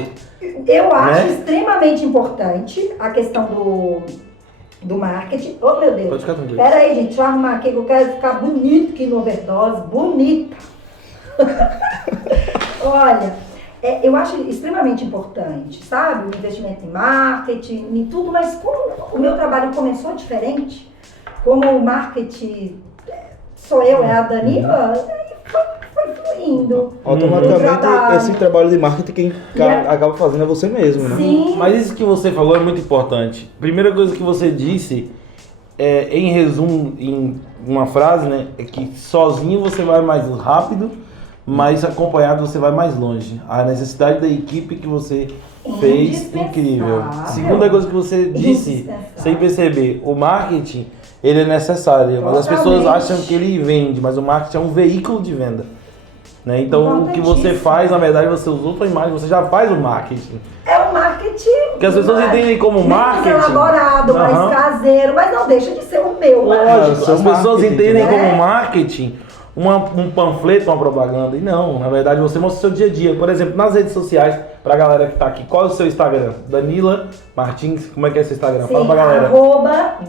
Eu acho né? extremamente importante a questão do marketing. Oh, meu Deus. Pode ficar tranquilo. Pera aí, gente, deixa eu arrumar aqui que eu quero ficar bonito aqui no Overdose. Bonita. Olha, eu acho extremamente importante, sabe? O investimento em marketing, em tudo, mas como o meu trabalho começou diferente, como o marketing sou eu, é a Danila, foi fluindo. Automaticamente, esse trabalho de marketing quem acaba fazendo é você mesmo, né? Sim. Mas isso que você falou é muito importante. Primeira coisa que você disse, em resumo, em uma frase, né, é que sozinho você vai mais rápido, mas acompanhado você vai mais longe. A necessidade da equipe que você fez, incrível. Segunda coisa que você disse, sem perceber, o marketing, ele é necessário, mas as pessoas acham que ele vende, mas o marketing é um veículo de venda. Né? Então, o que você faz, na verdade, você usou sua imagem, você já faz o marketing. É o marketing. Porque as pessoas entendem como marketing. Mais elaborado, mais caseiro, mas não deixa de ser o meu. Lógico, as pessoas entendem como marketing um panfleto, uma propaganda. E não, na verdade, você mostra o seu dia a dia. Por exemplo, nas redes sociais, pra galera que tá aqui, qual é o seu Instagram? Danila Martins, como é que é seu Instagram? Sim, fala pra galera.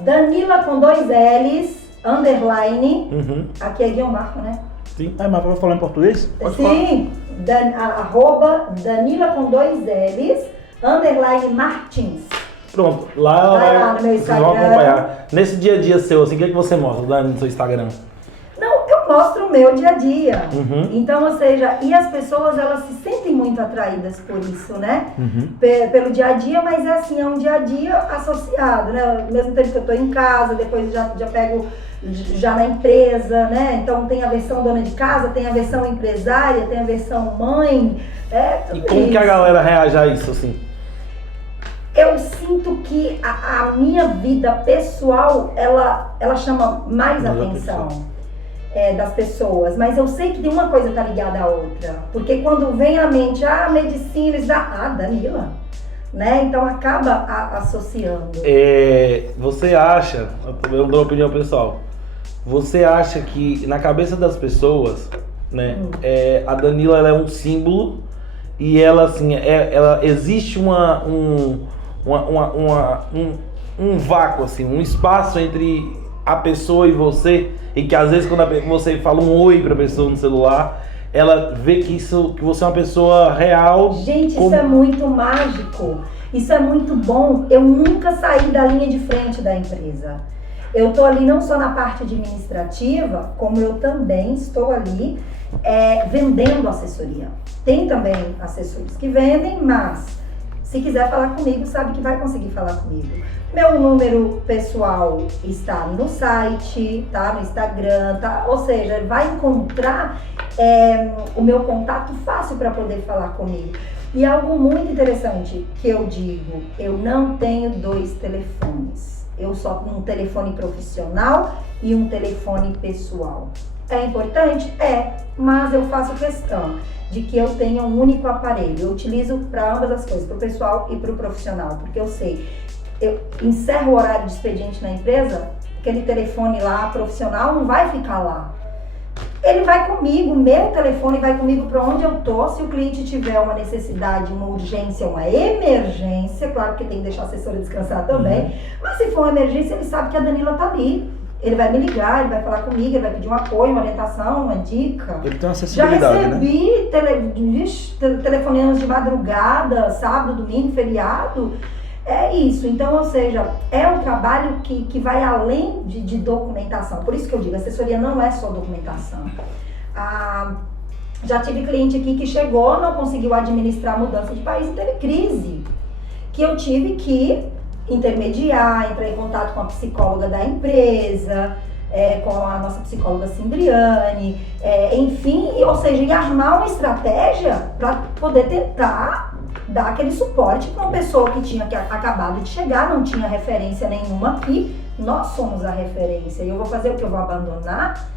@Danila com 2 L's, _, aqui é Guion Marco, né? Sim. Mas pra falar em português? Sim, Danila com 2 L's, _ Martins. Pronto, lá Vai lá no meu vocês Instagram. vão acompanhar. Nesse dia a dia seu, assim, o que é que você mostra, Dani, no seu Instagram? Não, eu mostro o meu dia a dia. Então, ou seja, e as pessoas, elas se sentem muito atraídas por isso, né? Pelo dia a dia, mas é assim, é um dia a dia associado, né? Ao mesmo tempo que eu tô em casa, depois já pego já na empresa, né? Então tem a versão dona de casa, tem a versão empresária, tem a versão mãe, tudo E como isso. que a galera reage a isso, assim? Eu sinto que a minha vida pessoal, ela chama mais atenção das pessoas, mas eu sei que tem uma coisa que tá ligada à outra, porque quando vem à mente, medicina, eles dão, Danila, né? Então acaba associando. Você acha, eu dou uma opinião pessoal, você acha que na cabeça das pessoas, né, a Danila ela é um símbolo e ela assim, ela existe um vácuo, assim, um espaço entre a pessoa e você, e que às vezes quando você fala um oi pra pessoa no celular, ela vê que você é uma pessoa real. Gente, isso é muito mágico, isso é muito bom. Eu nunca saí da linha de frente da empresa. Eu tô ali não só na parte administrativa, como eu também estou ali vendendo assessoria. Tem também assessores que vendem, mas se quiser falar comigo, sabe que vai conseguir falar comigo. Meu número pessoal está no site, tá? No Instagram, tá? Ou seja, vai encontrar o meu contato fácil para poder falar comigo. E algo muito interessante que eu digo, eu não tenho 2 telefones. Eu só tenho um telefone profissional e um telefone pessoal. É importante? Mas eu faço questão de que eu tenha um único aparelho. Eu utilizo para ambas as coisas, para o pessoal e para o profissional, porque eu sei, eu encerro o horário de expediente na empresa, aquele telefone lá profissional não vai ficar lá. Ele vai comigo, meu telefone vai comigo para onde eu tô. Se o cliente tiver uma necessidade, uma urgência, uma emergência, claro que tem que deixar a assessora descansar também, mas se for uma emergência, ele sabe que a Danila tá ali. Ele vai me ligar, ele vai falar comigo, ele vai pedir um apoio, uma orientação, uma dica. Ele tem uma acessibilidade, já recebi telefonemas de madrugada, sábado, domingo, feriado. É isso. Então, ou seja, é um trabalho que vai além de documentação. Por isso que eu digo, assessoria não é só documentação. Já tive cliente aqui que chegou, não conseguiu administrar a mudança de país e teve crise. Que eu tive que intermediar, entrar em contato com a psicóloga da empresa, com a nossa psicóloga Cindriane, enfim, ou seja, e armar uma estratégia para poder tentar dar aquele suporte para uma pessoa que tinha acabado de chegar, não tinha referência nenhuma aqui. Nós somos a referência e eu vou fazer o que eu vou abandonar.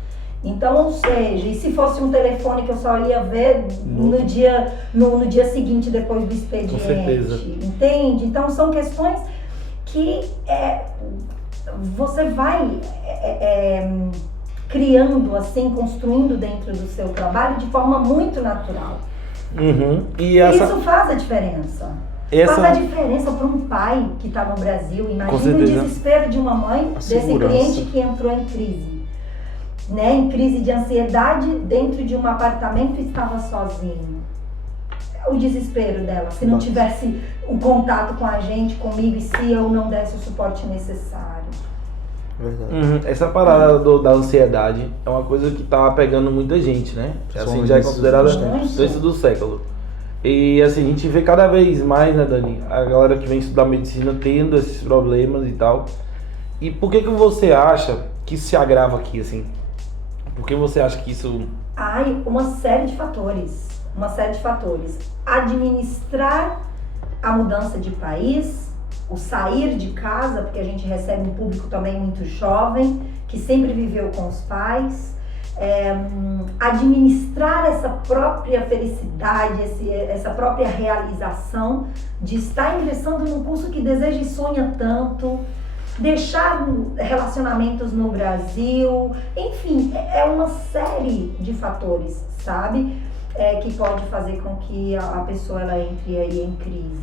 Então, ou seja, e se fosse um telefone que eu só ia ver no dia seguinte depois do expediente? Com certeza. Entende? Então são questões que você vai criando, assim, construindo dentro do seu trabalho de forma muito natural. E isso faz a diferença. Faz a diferença para um pai que está no Brasil. Imagina o desespero de uma mãe desse cliente que entrou em crise. Né? Em crise de ansiedade dentro de um apartamento e estava sozinho. O desespero dela, se não tivesse um contato com a gente, comigo, e se eu não desse o suporte necessário. Verdade. Essa parada da ansiedade é uma coisa que tá pegando muita gente, né? Assim, já é considerada doença do século. E assim, a gente vê cada vez mais, né, Dani, a galera que vem estudar medicina tendo esses problemas e tal. E por que você acha que se agrava aqui, assim? Por que você acha que isso... Uma série de fatores. Administrar a mudança de país, o sair de casa, porque a gente recebe um público também muito jovem, que sempre viveu com os pais. Administrar essa própria felicidade, essa própria realização de estar ingressando num curso que deseja e sonha tanto, deixar relacionamentos no Brasil, enfim, é uma série de fatores, sabe? Que pode fazer com que a pessoa ela entre aí em crise.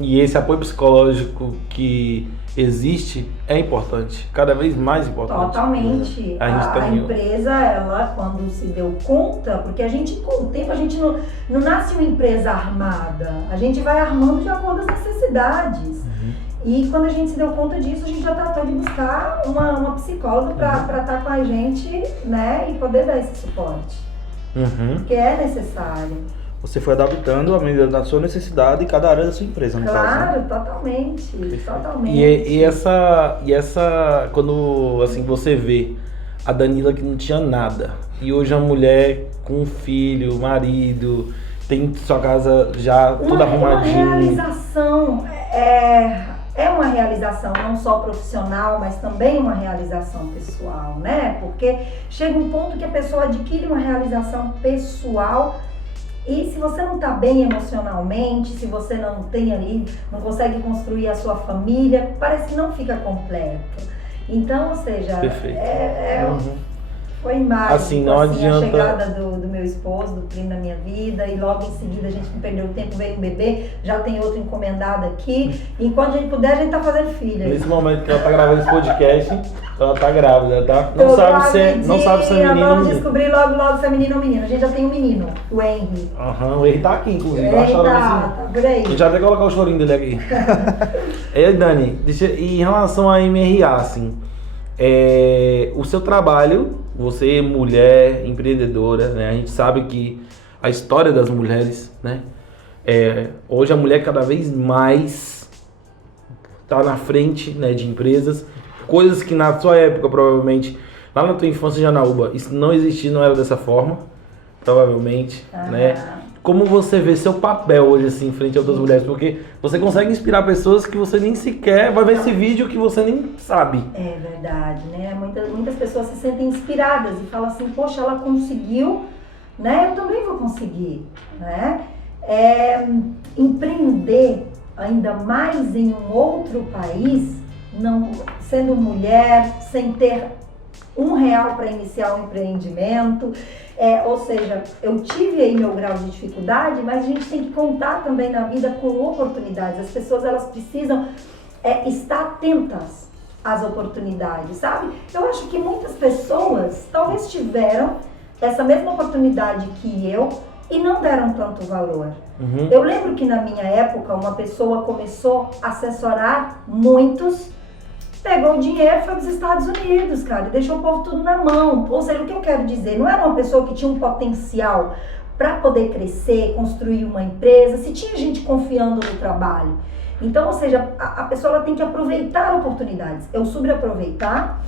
E esse apoio psicológico que existe é importante, cada vez mais importante. Totalmente. A empresa, ela quando se deu conta, porque a gente com o tempo, a gente não nasce uma empresa armada, a gente vai armando de acordo com as necessidades. E quando a gente se deu conta disso, a gente já tratou de buscar uma psicóloga para estar com a gente, né, e poder dar esse suporte. Que é necessário. Você foi adaptando à medida da sua necessidade e cada área da sua empresa, no caso, né? Totalmente. E essa, quando assim, você vê a Danila que não tinha nada, e hoje a mulher com um filho, marido, tem sua casa já toda arrumadinha. Uma realização, é uma realização não só profissional, mas também uma realização pessoal, né? Porque chega um ponto que a pessoa adquire uma realização pessoal e se você não tá bem emocionalmente, se você não tem ali, não consegue construir a sua família, parece que não fica completo. Então, ou seja, foi mágico, assim, não adianta... a chegada do meu esposo, do primo da minha vida, e logo em seguida a gente não perdeu tempo, veio um bebê, já tem outro encomendado aqui, e enquanto a gente puder, a gente tá fazendo filha. Nesse momento que ela tá gravando esse podcast, ela tá grávida, tá? Não sabe se é menino ou menino. Vamos descobrir logo se é menino ou menino. A gente já tem um menino, o Henry. O Henry tá aqui, inclusive. Tá por aí. A gente já até colocar o chorinho dele aqui. Dani, em relação à MRA, assim, o seu trabalho, você mulher, empreendedora, né? A gente sabe que a história das mulheres, né? Hoje a mulher cada vez mais tá na frente, né, de empresas, coisas que na sua época, provavelmente, lá na tua infância em Janaúba, isso não existia, não era dessa forma, provavelmente, né? Como você vê seu papel hoje, assim, frente a outras mulheres? Porque você consegue inspirar pessoas que você nem sequer vai ver esse vídeo que você nem sabe. É verdade, né? Muitas pessoas se sentem inspiradas e falam assim, poxa, ela conseguiu, né? Eu também vou conseguir, né? Empreender ainda mais em um outro país, não sendo mulher, sem ter R$1 para iniciar um empreendimento, ou seja, eu tive aí meu grau de dificuldade, mas a gente tem que contar também na vida com oportunidades. As pessoas, elas precisam estar atentas às oportunidades, sabe? Eu acho que muitas pessoas talvez tiveram essa mesma oportunidade que eu e não deram tanto valor. Eu lembro que na minha época uma pessoa começou a assessorar muitos, pegou o dinheiro e foi para os Estados Unidos, cara, e deixou o povo tudo na mão. Ou seja, o que eu quero dizer, não era uma pessoa que tinha um potencial para poder crescer, construir uma empresa, se tinha gente confiando no trabalho. Então, ou seja, a pessoa ela tem que aproveitar oportunidades. Eu soube aproveitar,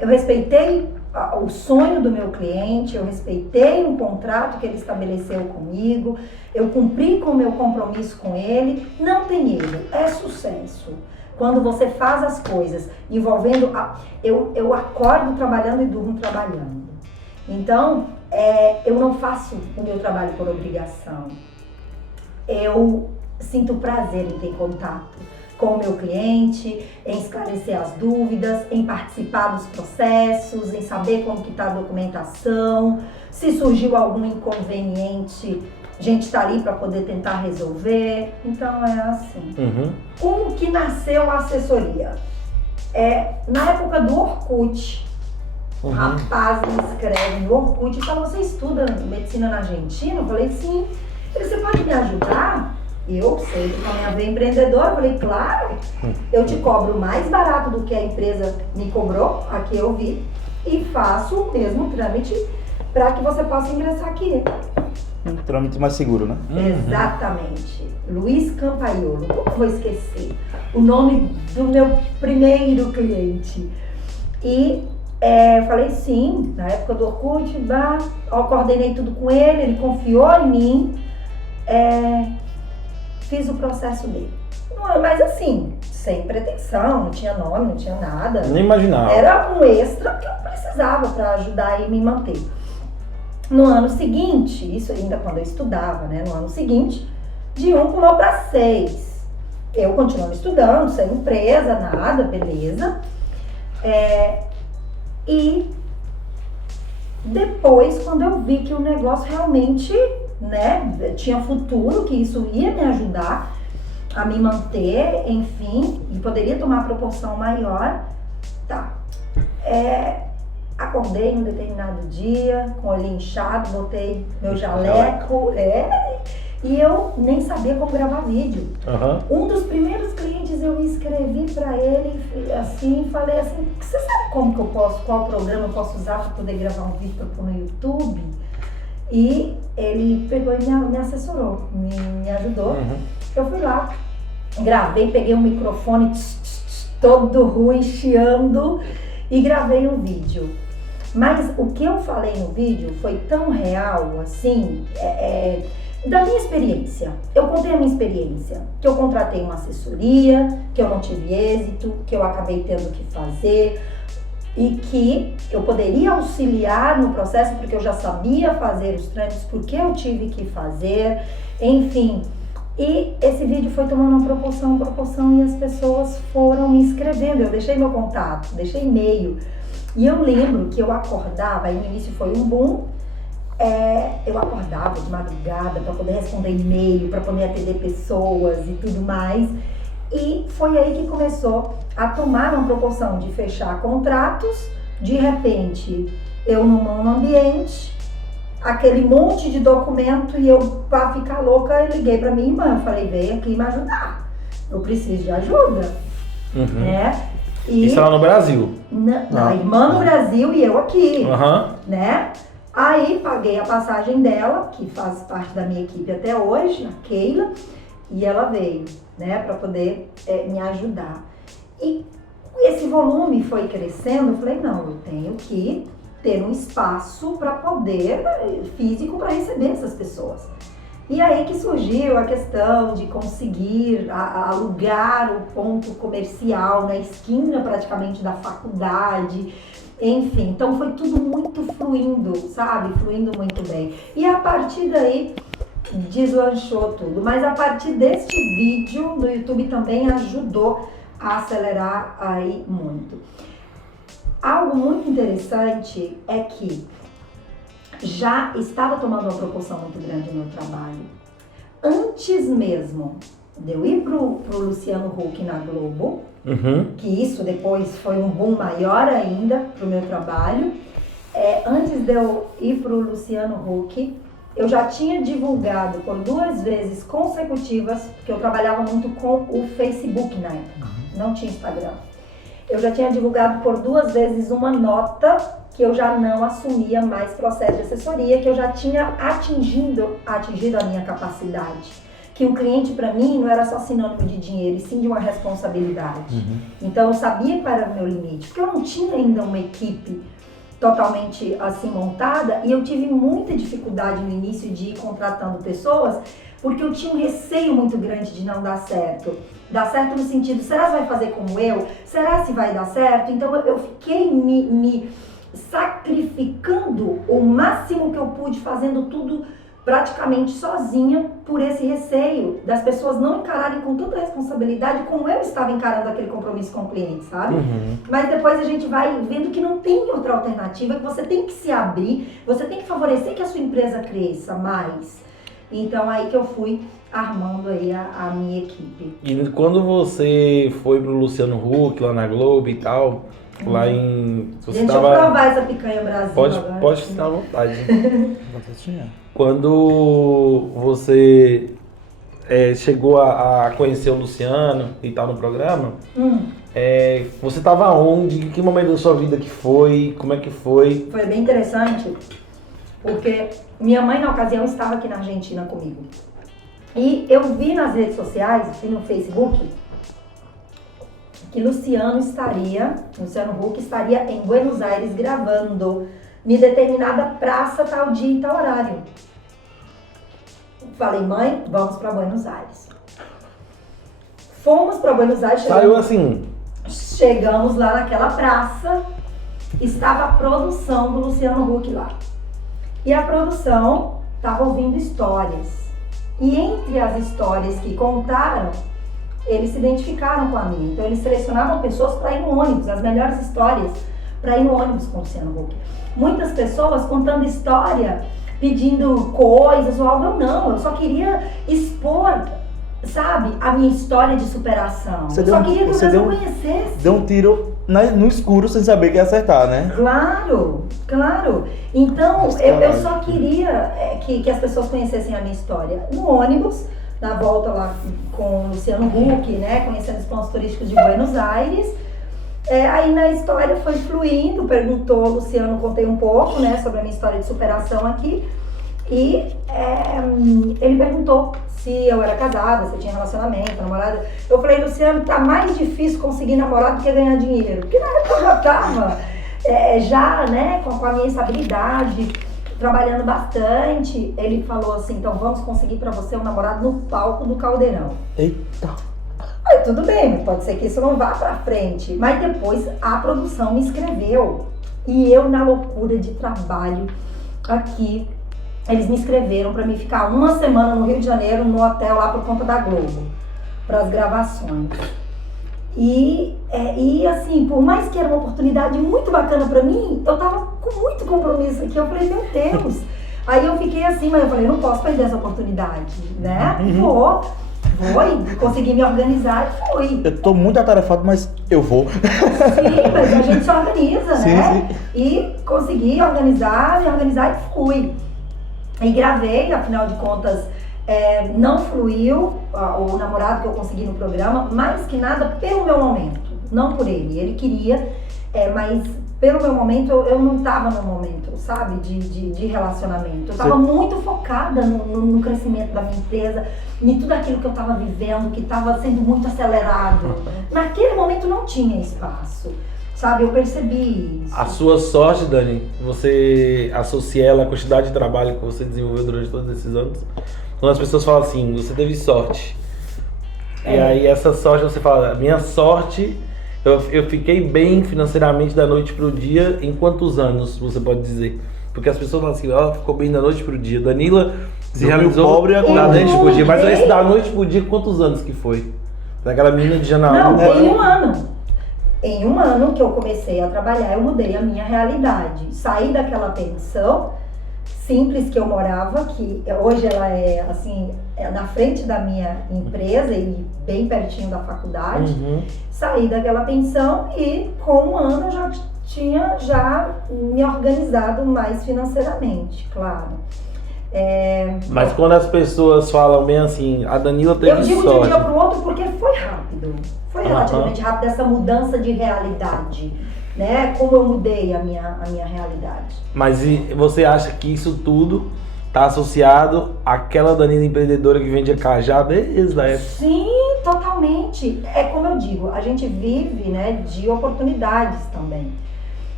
eu respeitei o sonho do meu cliente, eu respeitei um contrato que ele estabeleceu comigo, eu cumpri com o meu compromisso com ele, não tem erro, é sucesso. Quando você faz as coisas envolvendo... Eu acordo trabalhando e durmo trabalhando. Então, eu não faço o meu trabalho por obrigação. Eu sinto prazer em ter contato com o meu cliente, em esclarecer as dúvidas, em participar dos processos, em saber como que está a documentação. Se surgiu algum inconveniente, a gente está ali para poder tentar resolver. Então é assim. Como que nasceu a assessoria? Na época do Orkut, um rapaz me escreve no Orkut e fala, você estuda medicina na Argentina? Eu falei, sim. Ele, você pode me ajudar? Eu sei que com a minha veia empreendedora, eu falei, claro, eu te cobro mais barato do que a empresa me cobrou, aqui eu vi, e faço o mesmo trâmite para que você possa ingressar aqui. Um trâmite mais seguro, né? Exatamente. Luiz Campaiolo. Como eu vou esquecer o nome do meu primeiro cliente? E Eu falei sim, na época do Orkut, eu coordenei tudo com ele confiou em mim, fiz o processo dele. Mas assim, sem pretensão, não tinha nome, não tinha nada. Nem imaginava. Era um extra que eu precisava para ajudar e me manter. No ano seguinte, isso ainda quando eu estudava, né? No ano seguinte, de 1 pulou para 6. Eu continuando estudando, sem empresa, nada, beleza. E depois, quando eu vi que o negócio realmente, né, tinha futuro, que isso ia me ajudar a me manter, enfim, e poderia tomar proporção maior, tá. Acordei num determinado dia, com o olho inchado, botei meu jaleco, e eu nem sabia como gravar vídeo. Um dos primeiros clientes eu escrevi pra ele, assim, falei assim, você sabe como que eu posso, qual programa eu posso usar pra poder gravar um vídeo pra pôr no YouTube? E ele pegou e me assessorou, me ajudou. Eu fui lá, gravei, peguei um microfone todo ruim, chiando, e gravei um vídeo. Mas o que eu falei no vídeo foi tão real, assim, da minha experiência. Eu contei a minha experiência, que eu contratei uma assessoria, que eu não tive êxito, que eu acabei tendo que fazer e que eu poderia auxiliar no processo porque eu já sabia fazer os trâmites, porque eu tive que fazer, enfim. E esse vídeo foi tomando uma proporção e as pessoas foram me escrevendo. Eu deixei meu contato, deixei e-mail. E eu lembro que eu acordava, aí no início foi um boom, eu acordava de madrugada para poder responder e-mail, para poder atender pessoas e tudo mais. E foi aí que começou a tomar uma proporção de fechar contratos. De repente, eu num monoambiente, aquele monte de documento e eu, para ficar louca, eu liguei para minha irmã. Eu falei, vem aqui me ajudar, eu preciso de ajuda, né? E isso lá no Brasil? A irmã no Brasil e eu aqui, né? Aí paguei a passagem dela, que faz parte da minha equipe até hoje, a Keila, e ela veio, né, para poder me ajudar. E esse volume foi crescendo, eu falei, não, eu tenho que ter um espaço para poder, físico, para receber essas pessoas. E aí que surgiu a questão de conseguir alugar o ponto comercial na esquina praticamente da faculdade, enfim. Então foi tudo muito fluindo, sabe? Fluindo muito bem. E a partir daí deslanchou tudo. Mas a partir deste vídeo no YouTube também ajudou a acelerar aí muito. Algo muito interessante é que já estava tomando uma proporção muito grande no meu trabalho. Antes mesmo de eu ir pro Luciano Huck na Globo, que isso depois foi um boom maior ainda pro meu trabalho, antes de eu ir pro Luciano Huck, eu já tinha divulgado por 2 vezes consecutivas, porque eu trabalhava muito com o Facebook na época, não tinha Instagram. Eu já tinha divulgado por 2 vezes uma nota que eu já não assumia mais processo de assessoria, que eu já tinha atingido a minha capacidade. Que um cliente para mim não era só sinônimo de dinheiro, e sim de uma responsabilidade. Então eu sabia qual era o meu limite, porque eu não tinha ainda uma equipe totalmente assim montada, e eu tive muita dificuldade no início de ir contratando pessoas, porque eu tinha um receio muito grande de não dar certo. Dar certo no sentido, será que vai fazer como eu? Será se vai dar certo? Então eu fiquei me sacrificando o máximo que eu pude, fazendo tudo praticamente sozinha, por esse receio das pessoas não encararem com tanta responsabilidade como eu estava encarando aquele compromisso com o cliente, sabe? Mas depois a gente vai vendo que não tem outra alternativa, que você tem que se abrir, você tem que favorecer que a sua empresa cresça mais. Então aí que eu fui armando aí a minha equipe. E quando você foi pro Luciano Huck, lá na Globo e tal, lá em... Deixa eu provar essa picanha Brasil agora. Pode ficar à vontade. Quando você chegou a conhecer o Luciano e tal no programa, você estava onde? Em que momento da sua vida que foi? Como é que foi? Foi bem interessante, porque minha mãe na ocasião estava aqui na Argentina comigo. E eu vi nas redes sociais, vi no Facebook, que Luciano Huck estaria em Buenos Aires gravando em determinada praça, tal dia e tal horário. Falei, mãe, vamos para Buenos Aires. Fomos para Buenos Aires. Saiu assim. Chegamos lá naquela praça, estava a produção do Luciano Huck lá. E a produção estava ouvindo histórias. E entre as histórias que contaram, eles se identificaram com a minha. Então eles selecionavam pessoas para ir no ônibus, as melhores histórias para ir no ônibus com o Luciano Huck. Muitas pessoas contando história, pedindo coisas ou algo. Eu não, eu só queria expor, sabe, a minha história de superação. Eu só queria que o Brasil conhecesse. Deu um tiro no escuro sem saber que ia acertar, né? Claro, claro. Então, eu só queria que as pessoas conhecessem a minha história. No ônibus, na volta lá com o Luciano Huck, né, conhecendo os pontos turísticos de Buenos Aires. Aí na história foi fluindo, perguntou, Luciano, contei um pouco, né, sobre a minha história de superação aqui. E ele perguntou se eu era casada, se eu tinha relacionamento, namorada. Eu falei, Luciano, tá mais difícil conseguir namorado do que ganhar dinheiro. Porque na época eu já tava, né, com a minha estabilidade, trabalhando bastante. Ele falou assim, então vamos conseguir pra você um namorado no palco do Caldeirão. Eita! Aí tudo bem, pode ser que isso não vá pra frente. Mas depois a produção me escreveu. E eu, na loucura de trabalho aqui, eles me escreveram para mim ficar uma semana no Rio de Janeiro, no hotel lá por conta da Globo, para as gravações. E assim, por mais que era uma oportunidade muito bacana para mim, eu tava com muito compromisso aqui. Eu falei, meu Deus. Aí eu fiquei assim, mas eu falei, não posso perder essa oportunidade, né? Vou e consegui me organizar e fui. Eu tô muito atarefado, mas eu vou. Sim, mas a gente se organiza, sim, né? Sim. E consegui me organizar e fui. E gravei, afinal de contas, não fluiu o namorado que eu consegui no programa, mais que nada pelo meu momento, não por ele. Ele queria, mas pelo meu momento eu não estava no momento, sabe, de relacionamento. Eu estava muito focada no crescimento da minha empresa, em tudo aquilo que eu estava vivendo, que estava sendo muito acelerado. Naquele momento não tinha espaço. Sabe, eu percebi isso. A sua sorte, Dani, você associa ela à quantidade de trabalho que você desenvolveu durante todos esses anos? Quando as pessoas falam assim, você teve sorte. E aí essa sorte, você fala, minha sorte, eu fiquei bem financeiramente da noite pro dia, em quantos anos você pode dizer? Porque as pessoas falam assim, ela ficou bem da noite pro dia. Danila se realizou pobre da noite pro dia. Mas esse da noite pro dia, quantos anos que foi? Daquela menina de Janaúba. Não, em um ano. Em um ano que eu comecei a trabalhar, eu mudei a minha realidade. Saí daquela pensão simples que eu morava, que hoje ela é assim, na frente da minha empresa e bem pertinho da faculdade. Saí daquela pensão e com um ano eu já tinha me organizado mais financeiramente, claro. Mas quando as pessoas falam bem assim, a Danila teve sorte. Eu digo de um dia pro outro porque foi rápido. Foi relativamente rápido essa mudança de realidade, né? Como eu mudei a minha realidade. Mas você acha que isso tudo está associado àquela Danila empreendedora que vendia cajá desde a época? Sim, totalmente. É como eu digo, a gente vive, né, de oportunidades também.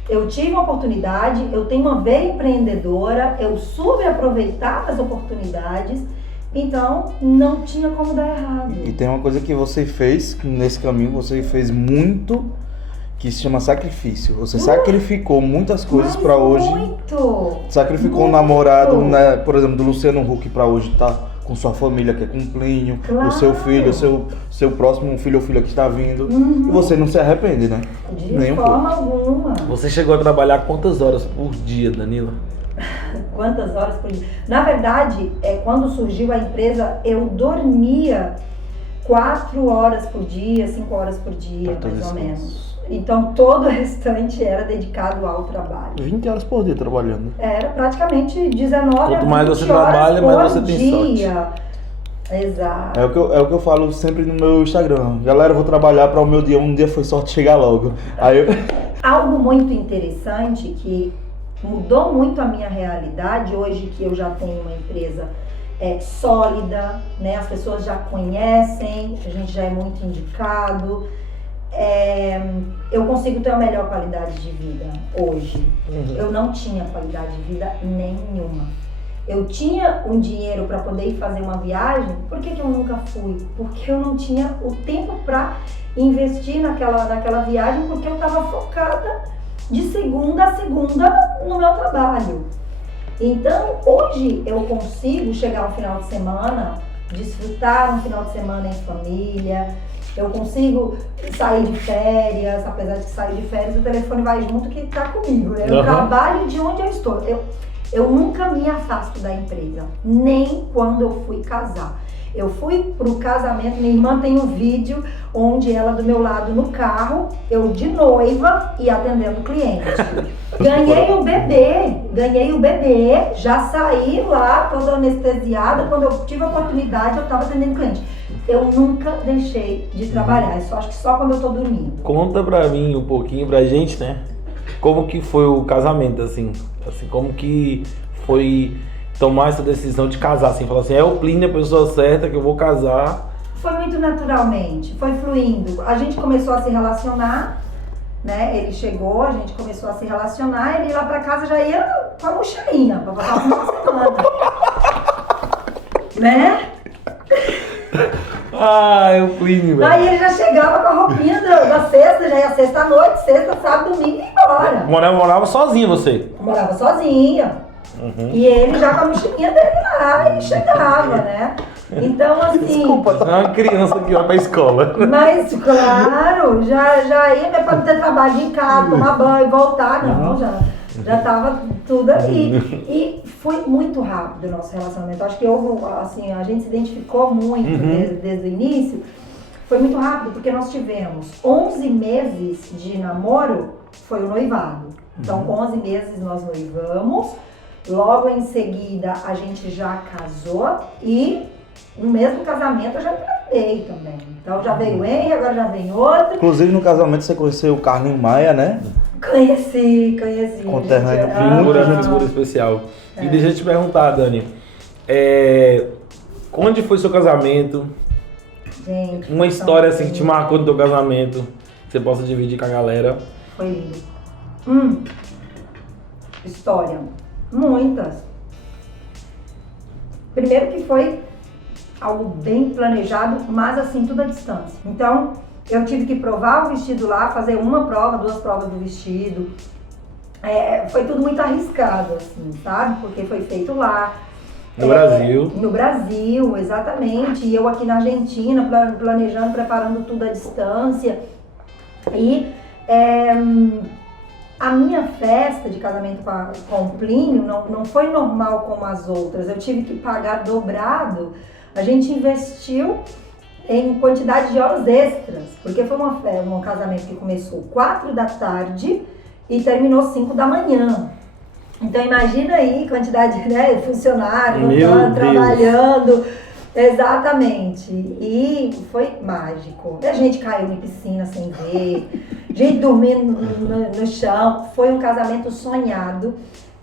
Eu tive uma oportunidade, eu tenho uma veia empreendedora, eu soube aproveitar as oportunidades. Então, não tinha como dar errado. E tem uma coisa que você fez nesse caminho, você fez muito, que se chama sacrifício. Você sacrificou muitas coisas para hoje. Muito! Sacrificou um namorado, né, por exemplo, do Luciano Huck para hoje estar com sua família, que é com o Plínio, claro. O seu filho, seu próximo filho ou filha que está vindo. E você não se arrepende, né? De forma alguma. Você chegou a trabalhar quantas horas por dia, Danila? Quantas horas por dia? Na verdade, quando surgiu a empresa, eu dormia 4 horas por dia, 5 horas por dia, mais ou menos. Então, todo o restante era dedicado ao trabalho. 20 horas por dia trabalhando. Era praticamente 19 a 20 Quanto mais você horas trabalha, por mais você tem dia. sorte. Exato. É o que eu falo sempre no meu Instagram. Galera, eu vou trabalhar para o meu dia. Um dia foi sorte chegar logo. Aí Algo muito interessante que mudou muito a minha realidade hoje, que eu já tenho uma empresa sólida, né? As pessoas já conhecem, a gente já é muito indicado. eu consigo ter uma melhor qualidade de vida hoje. Eu não tinha qualidade de vida nenhuma. Eu tinha um dinheiro para poder ir fazer uma viagem, por que eu nunca fui? Porque eu não tinha o tempo para investir naquela viagem, porque eu estava focada de segunda a segunda no meu trabalho. Então, hoje eu consigo chegar no final de semana, desfrutar um final de semana em família, eu consigo sair de férias, apesar de sair de férias, o telefone vai junto que está comigo, né? Eu trabalho de onde eu estou. Eu nunca me afasto da empresa, nem quando eu fui casar. Eu fui pro casamento, minha irmã tem um vídeo onde ela do meu lado no carro, eu de noiva e atendendo o cliente. Ganhei o bebê, já saí lá toda anestesiada, quando eu tive a oportunidade eu tava atendendo o cliente. Eu nunca deixei de trabalhar, acho que só quando eu tô dormindo. Conta pra mim um pouquinho, pra gente, né? Como que foi o casamento, assim, como que foi tomar essa decisão de casar, assim, falar assim, é o Plínio a pessoa certa que eu vou casar? Foi muito naturalmente, foi fluindo. A gente começou a se relacionar, né? Ele chegou, a gente começou a se relacionar, ele lá pra casa já ia com a mochilinha, pra passar o final de semana. Né? É o Plínio, velho. Aí ele já chegava com a roupinha da sexta, já ia sexta-noite, sexta, sábado, domingo e ia embora. Morava sozinha você? Morava sozinha. E ele já com a mochilinha dele lá e chegava, né? Então, assim... Desculpa, tá uma criança que vai pra escola. Mas, claro, já ia pra não ter trabalho em casa, tomar banho, voltar, não, já tava tudo ali. E foi muito rápido o nosso relacionamento. Acho que houve, assim, a gente se identificou muito desde o início. Foi muito rápido, porque nós tivemos 11 meses de namoro, foi o noivado. Então, com 11 meses nós noivamos. Logo em seguida a gente já casou e no mesmo casamento eu já engravidei também. Então já veio o Henry, agora já vem outro. Inclusive no casamento você conheceu o Carlinhos Maia, né? Conheci. Figura especial. E deixa eu te perguntar, Dani, onde foi seu casamento? Gente, uma história assim que te marcou do teu casamento, que você possa dividir com a galera. Foi lindo. História. Muitas. Primeiro que foi algo bem planejado, mas assim, tudo à distância. Então, eu tive que provar o vestido lá, fazer uma prova, 2 provas do vestido. Foi tudo muito arriscado, assim, sabe? Porque foi feito lá. No Brasil. No Brasil, exatamente. E eu aqui na Argentina, planejando, preparando tudo à distância. E... a minha festa de casamento com o Plínio não foi normal como as outras. Eu tive que pagar dobrado. A gente investiu em quantidade de horas extras, porque foi um casamento que começou 4 da tarde e terminou 5 da manhã. Então imagina aí quantidade de funcionários trabalhando. Exatamente. E foi mágico. A gente caiu em piscina sem ver, gente dormindo no chão. Foi um casamento sonhado,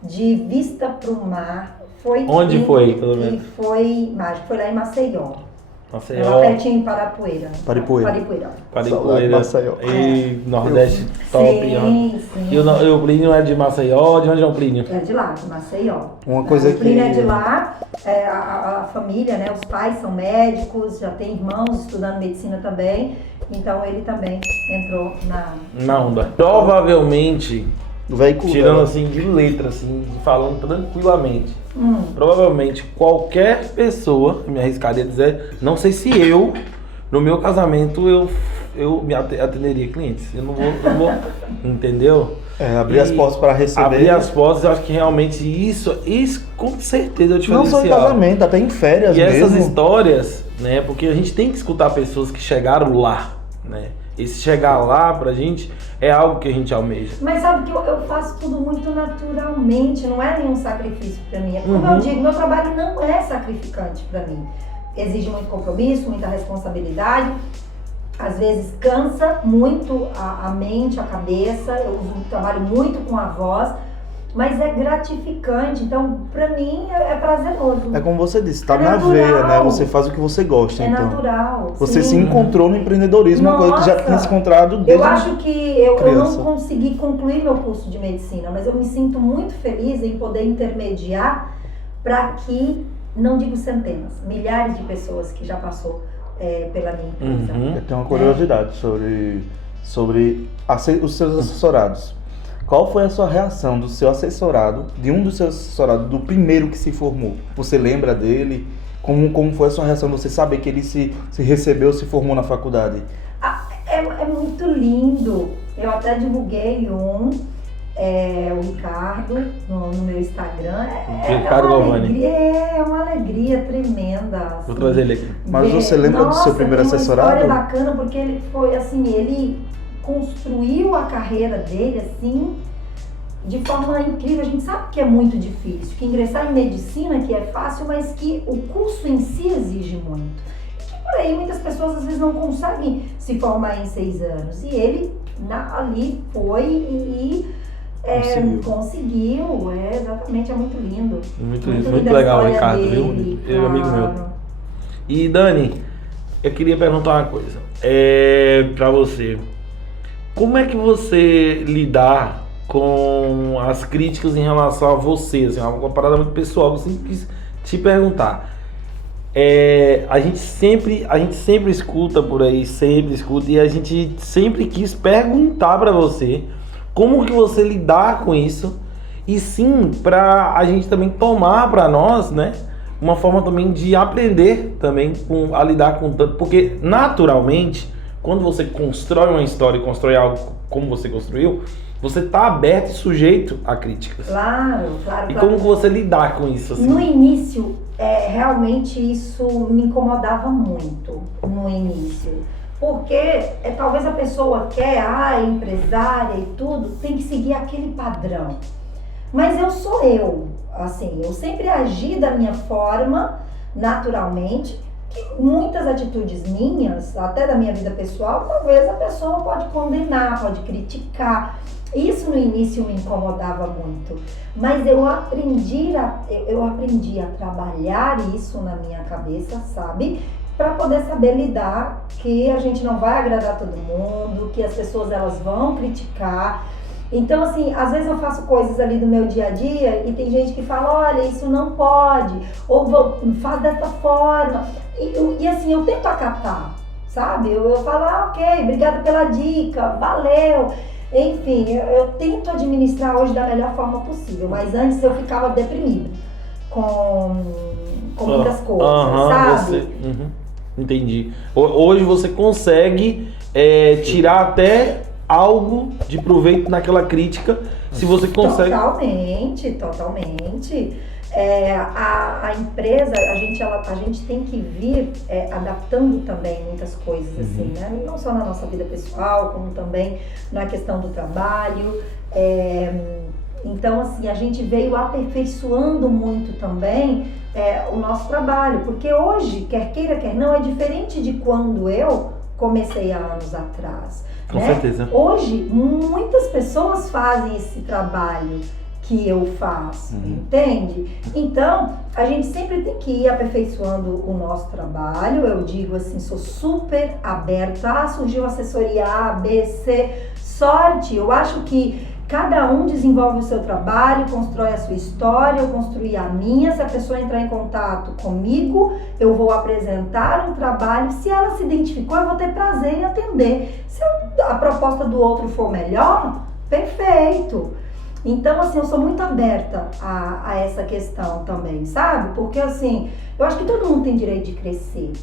de vista pro mar. Onde foi, pelo menos? E foi mágico. Foi lá em Maceió. Maceió. Lá pertinho em Paripueira. Maceió. E Nordeste top. Sim. E o Plínio é de Maceió? De onde é o Plínio? É de lá, de Maceió. Uma coisa o Plínio é de lá, a família, né? Os pais são médicos, já tem irmãos estudando medicina também. Então ele também entrou na onda. Provavelmente, veículo tirando assim de letra, assim, falando tranquilamente. Provavelmente qualquer pessoa, me arriscaria a dizer, não sei se eu, no meu casamento, eu me atenderia clientes. Eu não vou entendeu? Abrir as portas para receber. Abrir as portas, eu acho que realmente isso com certeza é o diferencial. Não só em casamento, até em férias mesmo. E essas histórias, né, porque a gente tem que escutar pessoas que chegaram lá, né? Esse chegar lá pra gente é algo que a gente almeja. Mas sabe que eu faço tudo muito naturalmente, não é nenhum sacrifício pra mim. Como eu digo, meu trabalho não é sacrificante pra mim. Exige muito compromisso, muita responsabilidade. Às vezes cansa muito a mente, a cabeça. Eu trabalho muito com a voz, mas é gratificante. Então, pra mim, é prazeroso. É como você disse, tá É na natural. veia, né? Você faz o que você gosta, É então. natural. Você sim. se encontrou no empreendedorismo, uma coisa que já Nossa, tinha se encontrado desde Eu acho que eu criança. não consegui concluir meu curso de medicina, mas eu me sinto muito feliz em poder intermediar para que, não digo centenas, milhares de pessoas que já passou pela minha empresa. Eu tenho uma curiosidade sobre os seus assessorados. Qual foi a sua reação do seu assessorado, de um dos seus assessorados, do primeiro que se formou? Você lembra dele? Como foi a sua reação de você saber que ele se recebeu, se formou na faculdade? É muito lindo. Eu até divulguei o Ricardo no meu Instagram. Ricardo Galvani. É uma alegria tremenda. Assim. Vou trazer ele aqui. Mas você lembra do seu primeiro assessorado? Uma história bacana, porque ele foi assim, ele construiu a carreira dele assim de forma incrível. A gente sabe que é muito difícil, que ingressar em medicina que é fácil, mas que o curso em si exige muito. E que por aí muitas pessoas às vezes não conseguem se formar em 6 anos. E ele ali foi e conseguiu. Exatamente, é muito lindo. Muito linda a legal o história Ricardo, dele, viu? Ele é amigo meu. claro. E Dani, eu queria perguntar uma coisa pra você. Como é que você lidar com as críticas em relação a você? Assim, uma parada muito pessoal, eu sempre quis te perguntar. A gente sempre escuta por aí, e a gente sempre quis perguntar pra você como que você lidar com isso, e sim, pra a gente também tomar pra nós, né, uma forma também de aprender também a lidar com tanto, porque naturalmente, quando você constrói uma história e constrói algo como você construiu, você tá aberto e sujeito a críticas. Claro. E como que você lidar com isso? Assim? No início, realmente isso me incomodava muito, no início. Porque talvez a pessoa quer, empresária e tudo, tem que seguir aquele padrão. Mas eu sou eu, assim, eu sempre agi da minha forma, naturalmente, que muitas atitudes minhas, até da minha vida pessoal, talvez a pessoa pode condenar, pode criticar. Isso no início me incomodava muito, mas eu aprendi a trabalhar isso na minha cabeça, sabe? Para poder saber lidar, que a gente não vai agradar todo mundo, que as pessoas elas vão criticar. Então, assim, às vezes eu faço coisas ali do meu dia a dia e tem gente que fala, olha, isso não pode, ou faz dessa forma. E assim, eu tento acatar, sabe? Eu falo, ok, obrigada pela dica, valeu. Enfim, eu tento administrar hoje da melhor forma possível, mas antes eu ficava deprimida com muitas coisas, sabe? Entendi. Hoje você consegue tirar até algo de proveito naquela crítica, se você consegue... Totalmente. A empresa, a gente tem que vir adaptando também muitas coisas, assim, né? Não só na nossa vida pessoal, como também na questão do trabalho. Então, assim, a gente veio aperfeiçoando muito também o nosso trabalho, porque hoje, quer queira, quer não, é diferente de quando eu comecei há anos atrás. Com certeza. Hoje, muitas pessoas fazem esse trabalho que eu faço, entende? Então, a gente sempre tem que ir aperfeiçoando o nosso trabalho. Eu digo assim, sou super aberta. Surgiu assessoria A, B, C, sorte. Eu acho que cada um desenvolve o seu trabalho, constrói a sua história, eu construí a minha. Se a pessoa entrar em contato comigo, eu vou apresentar um trabalho. Se ela se identificou, eu vou ter prazer em atender. Se a proposta do outro for melhor, perfeito. Então, assim, eu sou muito aberta a essa questão também, sabe? Porque, assim, eu acho que todo mundo tem direito de crescer.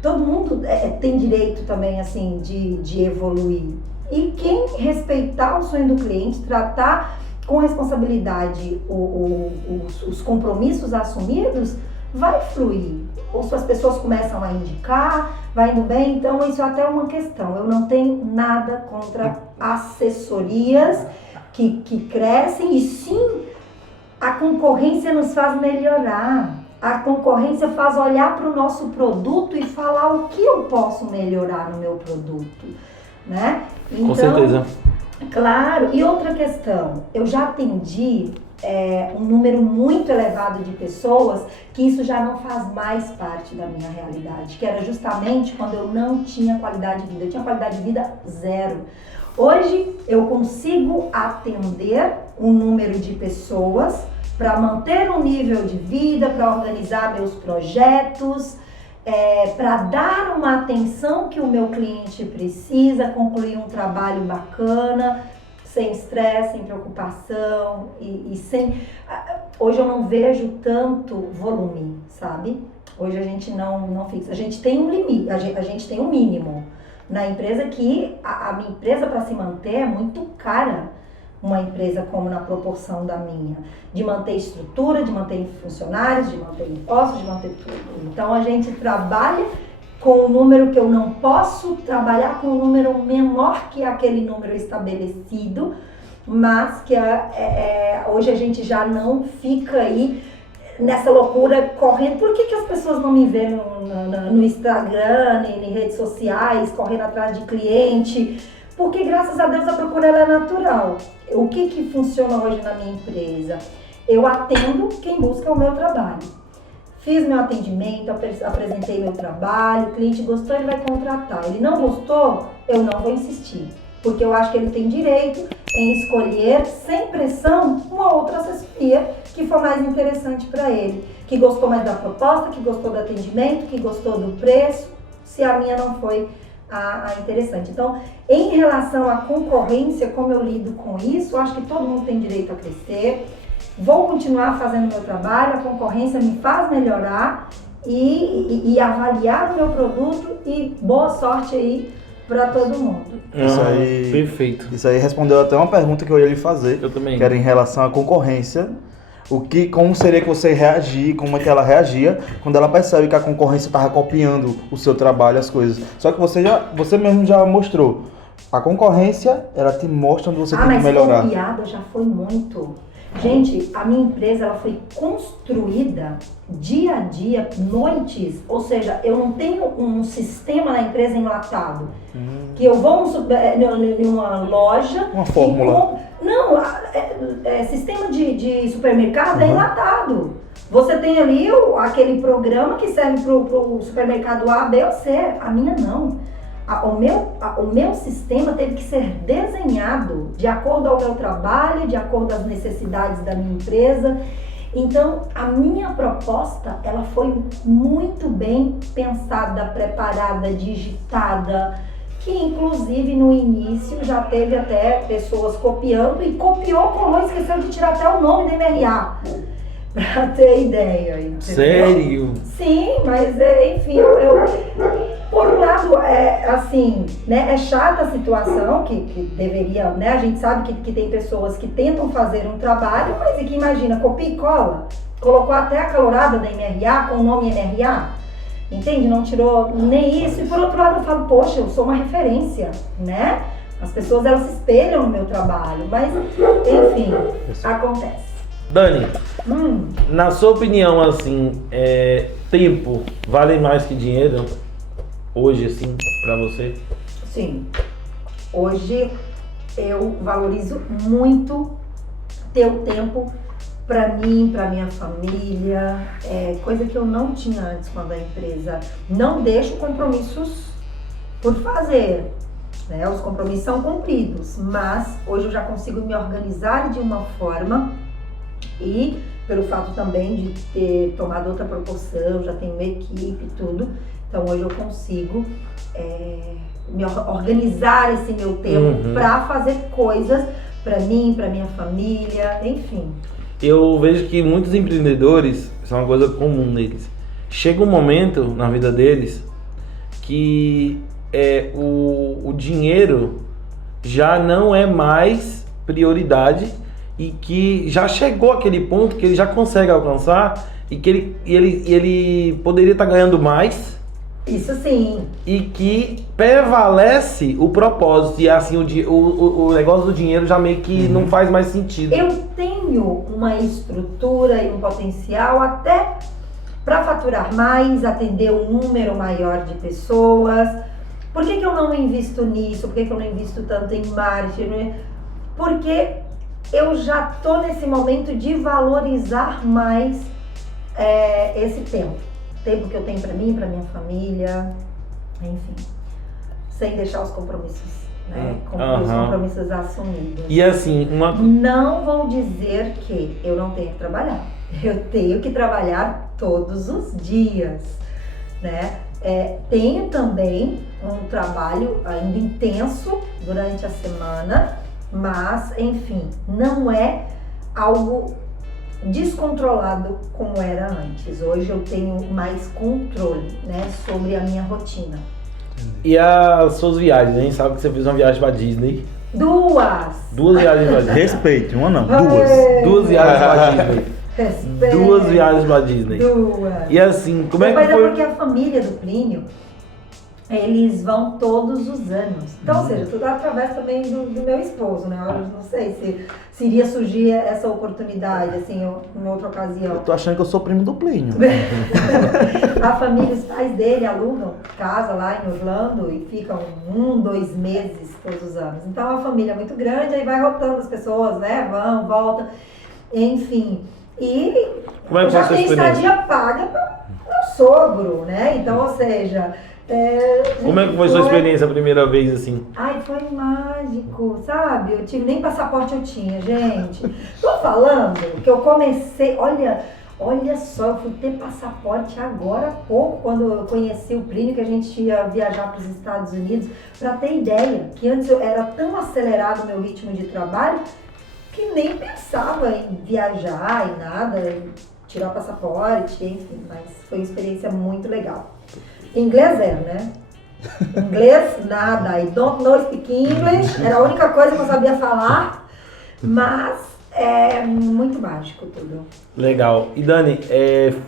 Todo mundo tem direito também, assim, de evoluir. E quem respeitar o sonho do cliente, tratar com responsabilidade os compromissos assumidos, vai fluir. Ou se as pessoas começam a indicar, vai indo bem. Então, isso é até uma questão. Eu não tenho nada contra assessorias que crescem, e sim, a concorrência nos faz melhorar. A concorrência faz olhar para o nosso produto e falar o que eu posso melhorar no meu produto, né? Então, com certeza. Claro. E outra questão, eu já atendi um número muito elevado de pessoas, que isso já não faz mais parte da minha realidade, que era justamente quando eu não tinha qualidade de vida, eu tinha qualidade de vida zero. Hoje eu consigo atender um número de pessoas para manter um nível de vida, para organizar meus projetos, para dar uma atenção que o meu cliente precisa, concluir um trabalho bacana, sem estresse, sem preocupação e sem... Hoje eu não vejo tanto volume, sabe? Hoje a gente não fixa, a gente tem um limite, a gente tem um mínimo na empresa, que a minha empresa, para se manter, é muito cara. Uma empresa como na proporção da minha, de manter estrutura, de manter funcionários, de manter impostos, de manter tudo. Então a gente trabalha com um número que eu não posso trabalhar com um número menor que aquele número estabelecido, mas que hoje a gente já não fica aí nessa loucura correndo. Por que as pessoas não me veem no Instagram, em redes sociais, correndo atrás de cliente? Porque, graças a Deus, a procura ela é natural. O que funciona hoje na minha empresa? Eu atendo quem busca o meu trabalho. Fiz meu atendimento, apresentei meu trabalho, o cliente gostou, ele vai contratar. Ele não gostou, eu não vou insistir. Porque eu acho que ele tem direito em escolher, sem pressão, uma outra assessoria que for mais interessante para ele. Que gostou mais da proposta, que gostou do atendimento, que gostou do preço, se a minha não foi interessante. Então, em relação à concorrência, como eu lido com isso, eu acho que todo mundo tem direito a crescer. Vou continuar fazendo meu trabalho, a concorrência me faz melhorar e avaliar o meu produto, e boa sorte aí para todo mundo. Isso aí, perfeito. Isso aí respondeu até uma pergunta que eu ia lhe fazer. Eu também. Que era em relação à concorrência. Como seria que você reagir, como é que ela reagia quando ela percebe que a concorrência estava copiando o seu trabalho, as coisas. Só que você mesmo já mostrou. A concorrência, ela te mostra onde você tem que melhorar. Mas copiada já foi muito. Gente, a minha empresa, ela foi construída dia a dia, noites. Ou seja, eu não tenho um sistema na empresa enlatado. Que eu vou em uma loja... Uma fórmula. Não, sistema de supermercado é enlatado. Você tem ali aquele programa que serve para o supermercado A, B ou C. A minha não. O meu sistema teve que ser desenhado de acordo ao meu trabalho, de acordo às necessidades da minha empresa. Então, a minha proposta, ela foi muito bem pensada, preparada, digitada, que inclusive no início já teve até pessoas copiando, e copiou, colou, esqueceu de tirar até o nome da MRA, pra ter ideia, entendeu? Sério? Sim, mas enfim, por um lado, assim, né, é chata a situação, que deveria, né, a gente sabe que tem pessoas que tentam fazer um trabalho, mas que imagina, copia e cola, colocou até a calorada da MRA com o nome MRA, entende? Não tirou nem isso. E por outro lado eu falo, poxa, eu sou uma referência, né? As pessoas, elas se espelham no meu trabalho, mas enfim, acontece. Dani, na sua opinião, assim, tempo vale mais que dinheiro hoje, assim, pra você? Sim. Hoje eu valorizo muito ter o tempo para mim, para minha família, coisa que eu não tinha antes quando a empresa. Não deixo compromissos por fazer, né? Os compromissos são cumpridos, mas hoje eu já consigo me organizar de uma forma, e pelo fato também de ter tomado outra proporção, já tenho equipe e tudo, então hoje eu consigo me organizar esse meu tempo para fazer coisas para mim, para minha família, enfim. Eu vejo que muitos empreendedores, isso é uma coisa comum neles, chega um momento na vida deles que o dinheiro já não é mais prioridade, e que já chegou aquele ponto que ele já consegue alcançar e que ele poderia estar ganhando mais. Isso sim. E que prevalece o propósito, e assim o negócio do dinheiro já meio que não faz mais sentido. Eu tenho uma estrutura e um potencial até para faturar mais, atender um número maior de pessoas. Por que eu não invisto nisso? Por que eu não invisto tanto em marketing? Porque eu já tô nesse momento de valorizar mais esse tempo. Tempo que eu tenho para mim, para minha família, enfim. Sem deixar os compromissos, né? Os compromissos assumidos. E assim, Não vou dizer que eu não tenho que trabalhar. Eu tenho que trabalhar todos os dias, né? Tenho também um trabalho ainda intenso durante a semana, mas, enfim, não é algo descontrolado como era antes. Hoje eu tenho mais controle, né, sobre a minha rotina. E as suas viagens, hein? Sabe que você fez uma viagem pra Disney? Duas viagens pra Disney. Respeite, uma não, Duas viagens pra Disney. Respeito. 2 viagens pra Disney. 2. E assim, como é que Mas foi? é porque a família do Plínio, eles vão todos os anos. Então, ou seja, tudo através também do meu esposo, né? Eu não sei se iria surgir essa oportunidade, assim, em outra ocasião. Eu tô achando que eu sou primo do Plínio. A família, os pais dele alugam casa lá em Orlando e ficam 2 meses todos os anos. Então, a família é muito grande, aí vai rotando as pessoas, né? Vão, voltam, enfim. E como é que já foi a tem sua experiência? estadia paga para o sogro, né? Então, ou seja... Como é que foi a sua experiência a primeira vez, assim? Ai, foi mágico, sabe? Eu tive, nem passaporte eu tinha, gente. Tô falando que eu comecei, olha só, eu fui ter passaporte agora há pouco, quando eu conheci o Plínio, que a gente ia viajar para os Estados Unidos. Pra ter ideia, que antes eu era tão acelerado o meu ritmo de trabalho, que nem pensava em viajar e nada, em tirar passaporte, enfim, mas foi uma experiência muito legal. Inglês zero, né? Inglês nada, I don't know speak English, era a única coisa que eu sabia falar, mas é muito mágico tudo. Legal. E Dani,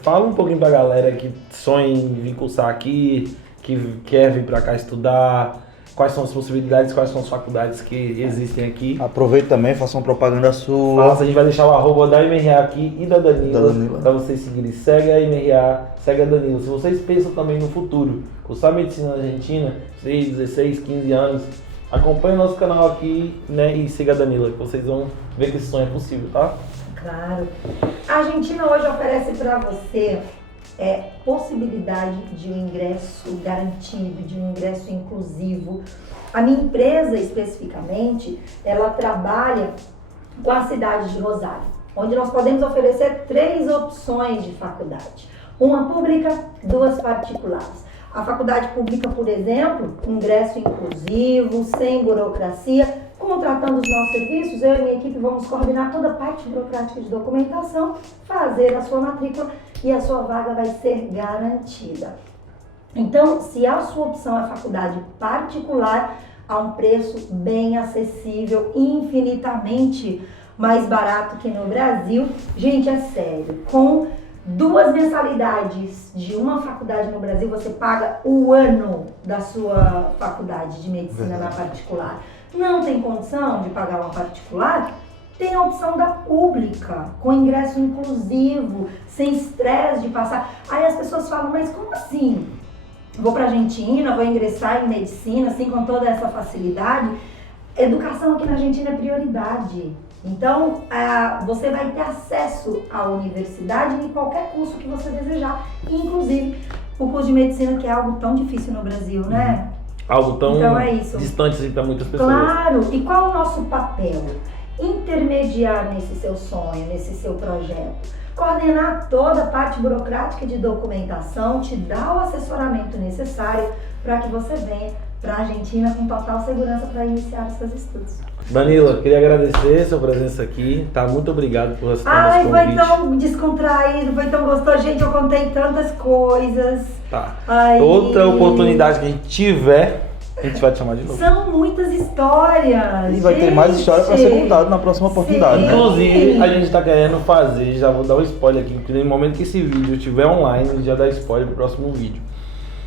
fala um pouquinho pra galera que sonha em vir cursar aqui, que quer vir pra cá estudar, quais são as possibilidades, quais são as faculdades que existem aqui. Aproveita também, faça uma propaganda sua. Faça, a gente vai deixar o arroba da MRA aqui e da Danila, pra vocês seguirem. Segue a MRA, segue a Danila. Se vocês pensam também no futuro, cursar medicina na Argentina, 6, 16, 15 anos, acompanhe o nosso canal aqui, né, e siga a Danila, que vocês vão ver que esse sonho é possível, tá? Claro. A Argentina hoje oferece para você possibilidade de um ingresso garantido, de um ingresso inclusivo. A minha empresa, especificamente, ela trabalha com a cidade de Rosário, onde nós podemos oferecer 3 opções de faculdade. Uma pública, 2 particulares. A faculdade pública, por exemplo, ingresso inclusivo, sem burocracia. Contratando os nossos serviços, eu e minha equipe vamos coordenar toda a parte burocrática de documentação, fazer a sua matrícula e a sua vaga vai ser garantida. Então, se a sua opção é faculdade particular, a um preço bem acessível, infinitamente mais barato que no Brasil, gente, é sério, com 2 mensalidades de uma faculdade no Brasil, você paga o ano da sua faculdade de medicina na particular. Não tem condição de pagar uma particular? Tem a opção da pública, com ingresso inclusivo, sem estresse de passar. Aí as pessoas falam, mas como assim? Vou para a Argentina, vou ingressar em medicina, assim, com toda essa facilidade? Educação aqui na Argentina é prioridade. Então, você vai ter acesso à universidade em qualquer curso que você desejar, inclusive o curso de medicina, que é algo tão difícil no Brasil, né? Algo tão então é isso. distante assim, para muitas pessoas. Claro! E qual é o nosso papel? Intermediar nesse seu sonho, nesse seu projeto. Coordenar toda a parte burocrática de documentação, te dar o assessoramento necessário para que você venha para a Argentina com total segurança para iniciar os seus estudos. Danila, queria agradecer a sua presença aqui, tá? Muito obrigado por aceitar nosso convite. Foi tão descontraído, foi tão gostoso. Gente, eu contei tantas coisas. Tá. Aí... Outra oportunidade que a gente tiver, a gente vai te chamar de novo. São muitas histórias. E vai ter mais história para ser contada na próxima oportunidade. Sim. Inclusive, a gente tá querendo fazer, já vou dar um spoiler aqui, porque no momento que esse vídeo estiver online, a gente já dá spoiler pro próximo vídeo.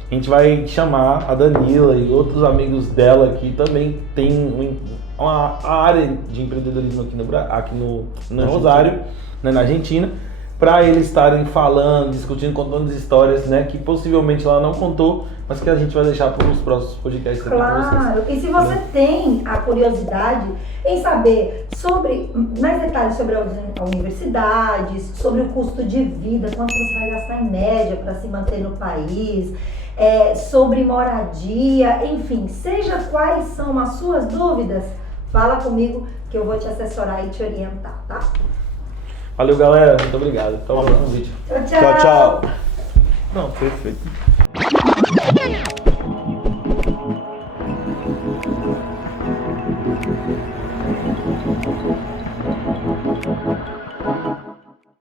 A gente vai chamar a Danila e outros amigos dela que também tem uma área de empreendedorismo aqui no Rosário, né, na Argentina, para eles estarem falando, discutindo, contando as histórias, né, que possivelmente ela não contou, mas que a gente vai deixar para os próximos podcasts aqui para vocês. Claro, e se você tem a curiosidade em saber mais detalhes sobre a universidade, sobre o custo de vida, quanto você vai gastar em média para se manter no país, sobre moradia, enfim, seja quais são as suas dúvidas, fala comigo que eu vou te assessorar e te orientar, tá? Valeu, galera. Muito obrigado. Até o próximo vídeo. Tchau, tchau. Tchau, tchau. Não, perfeito.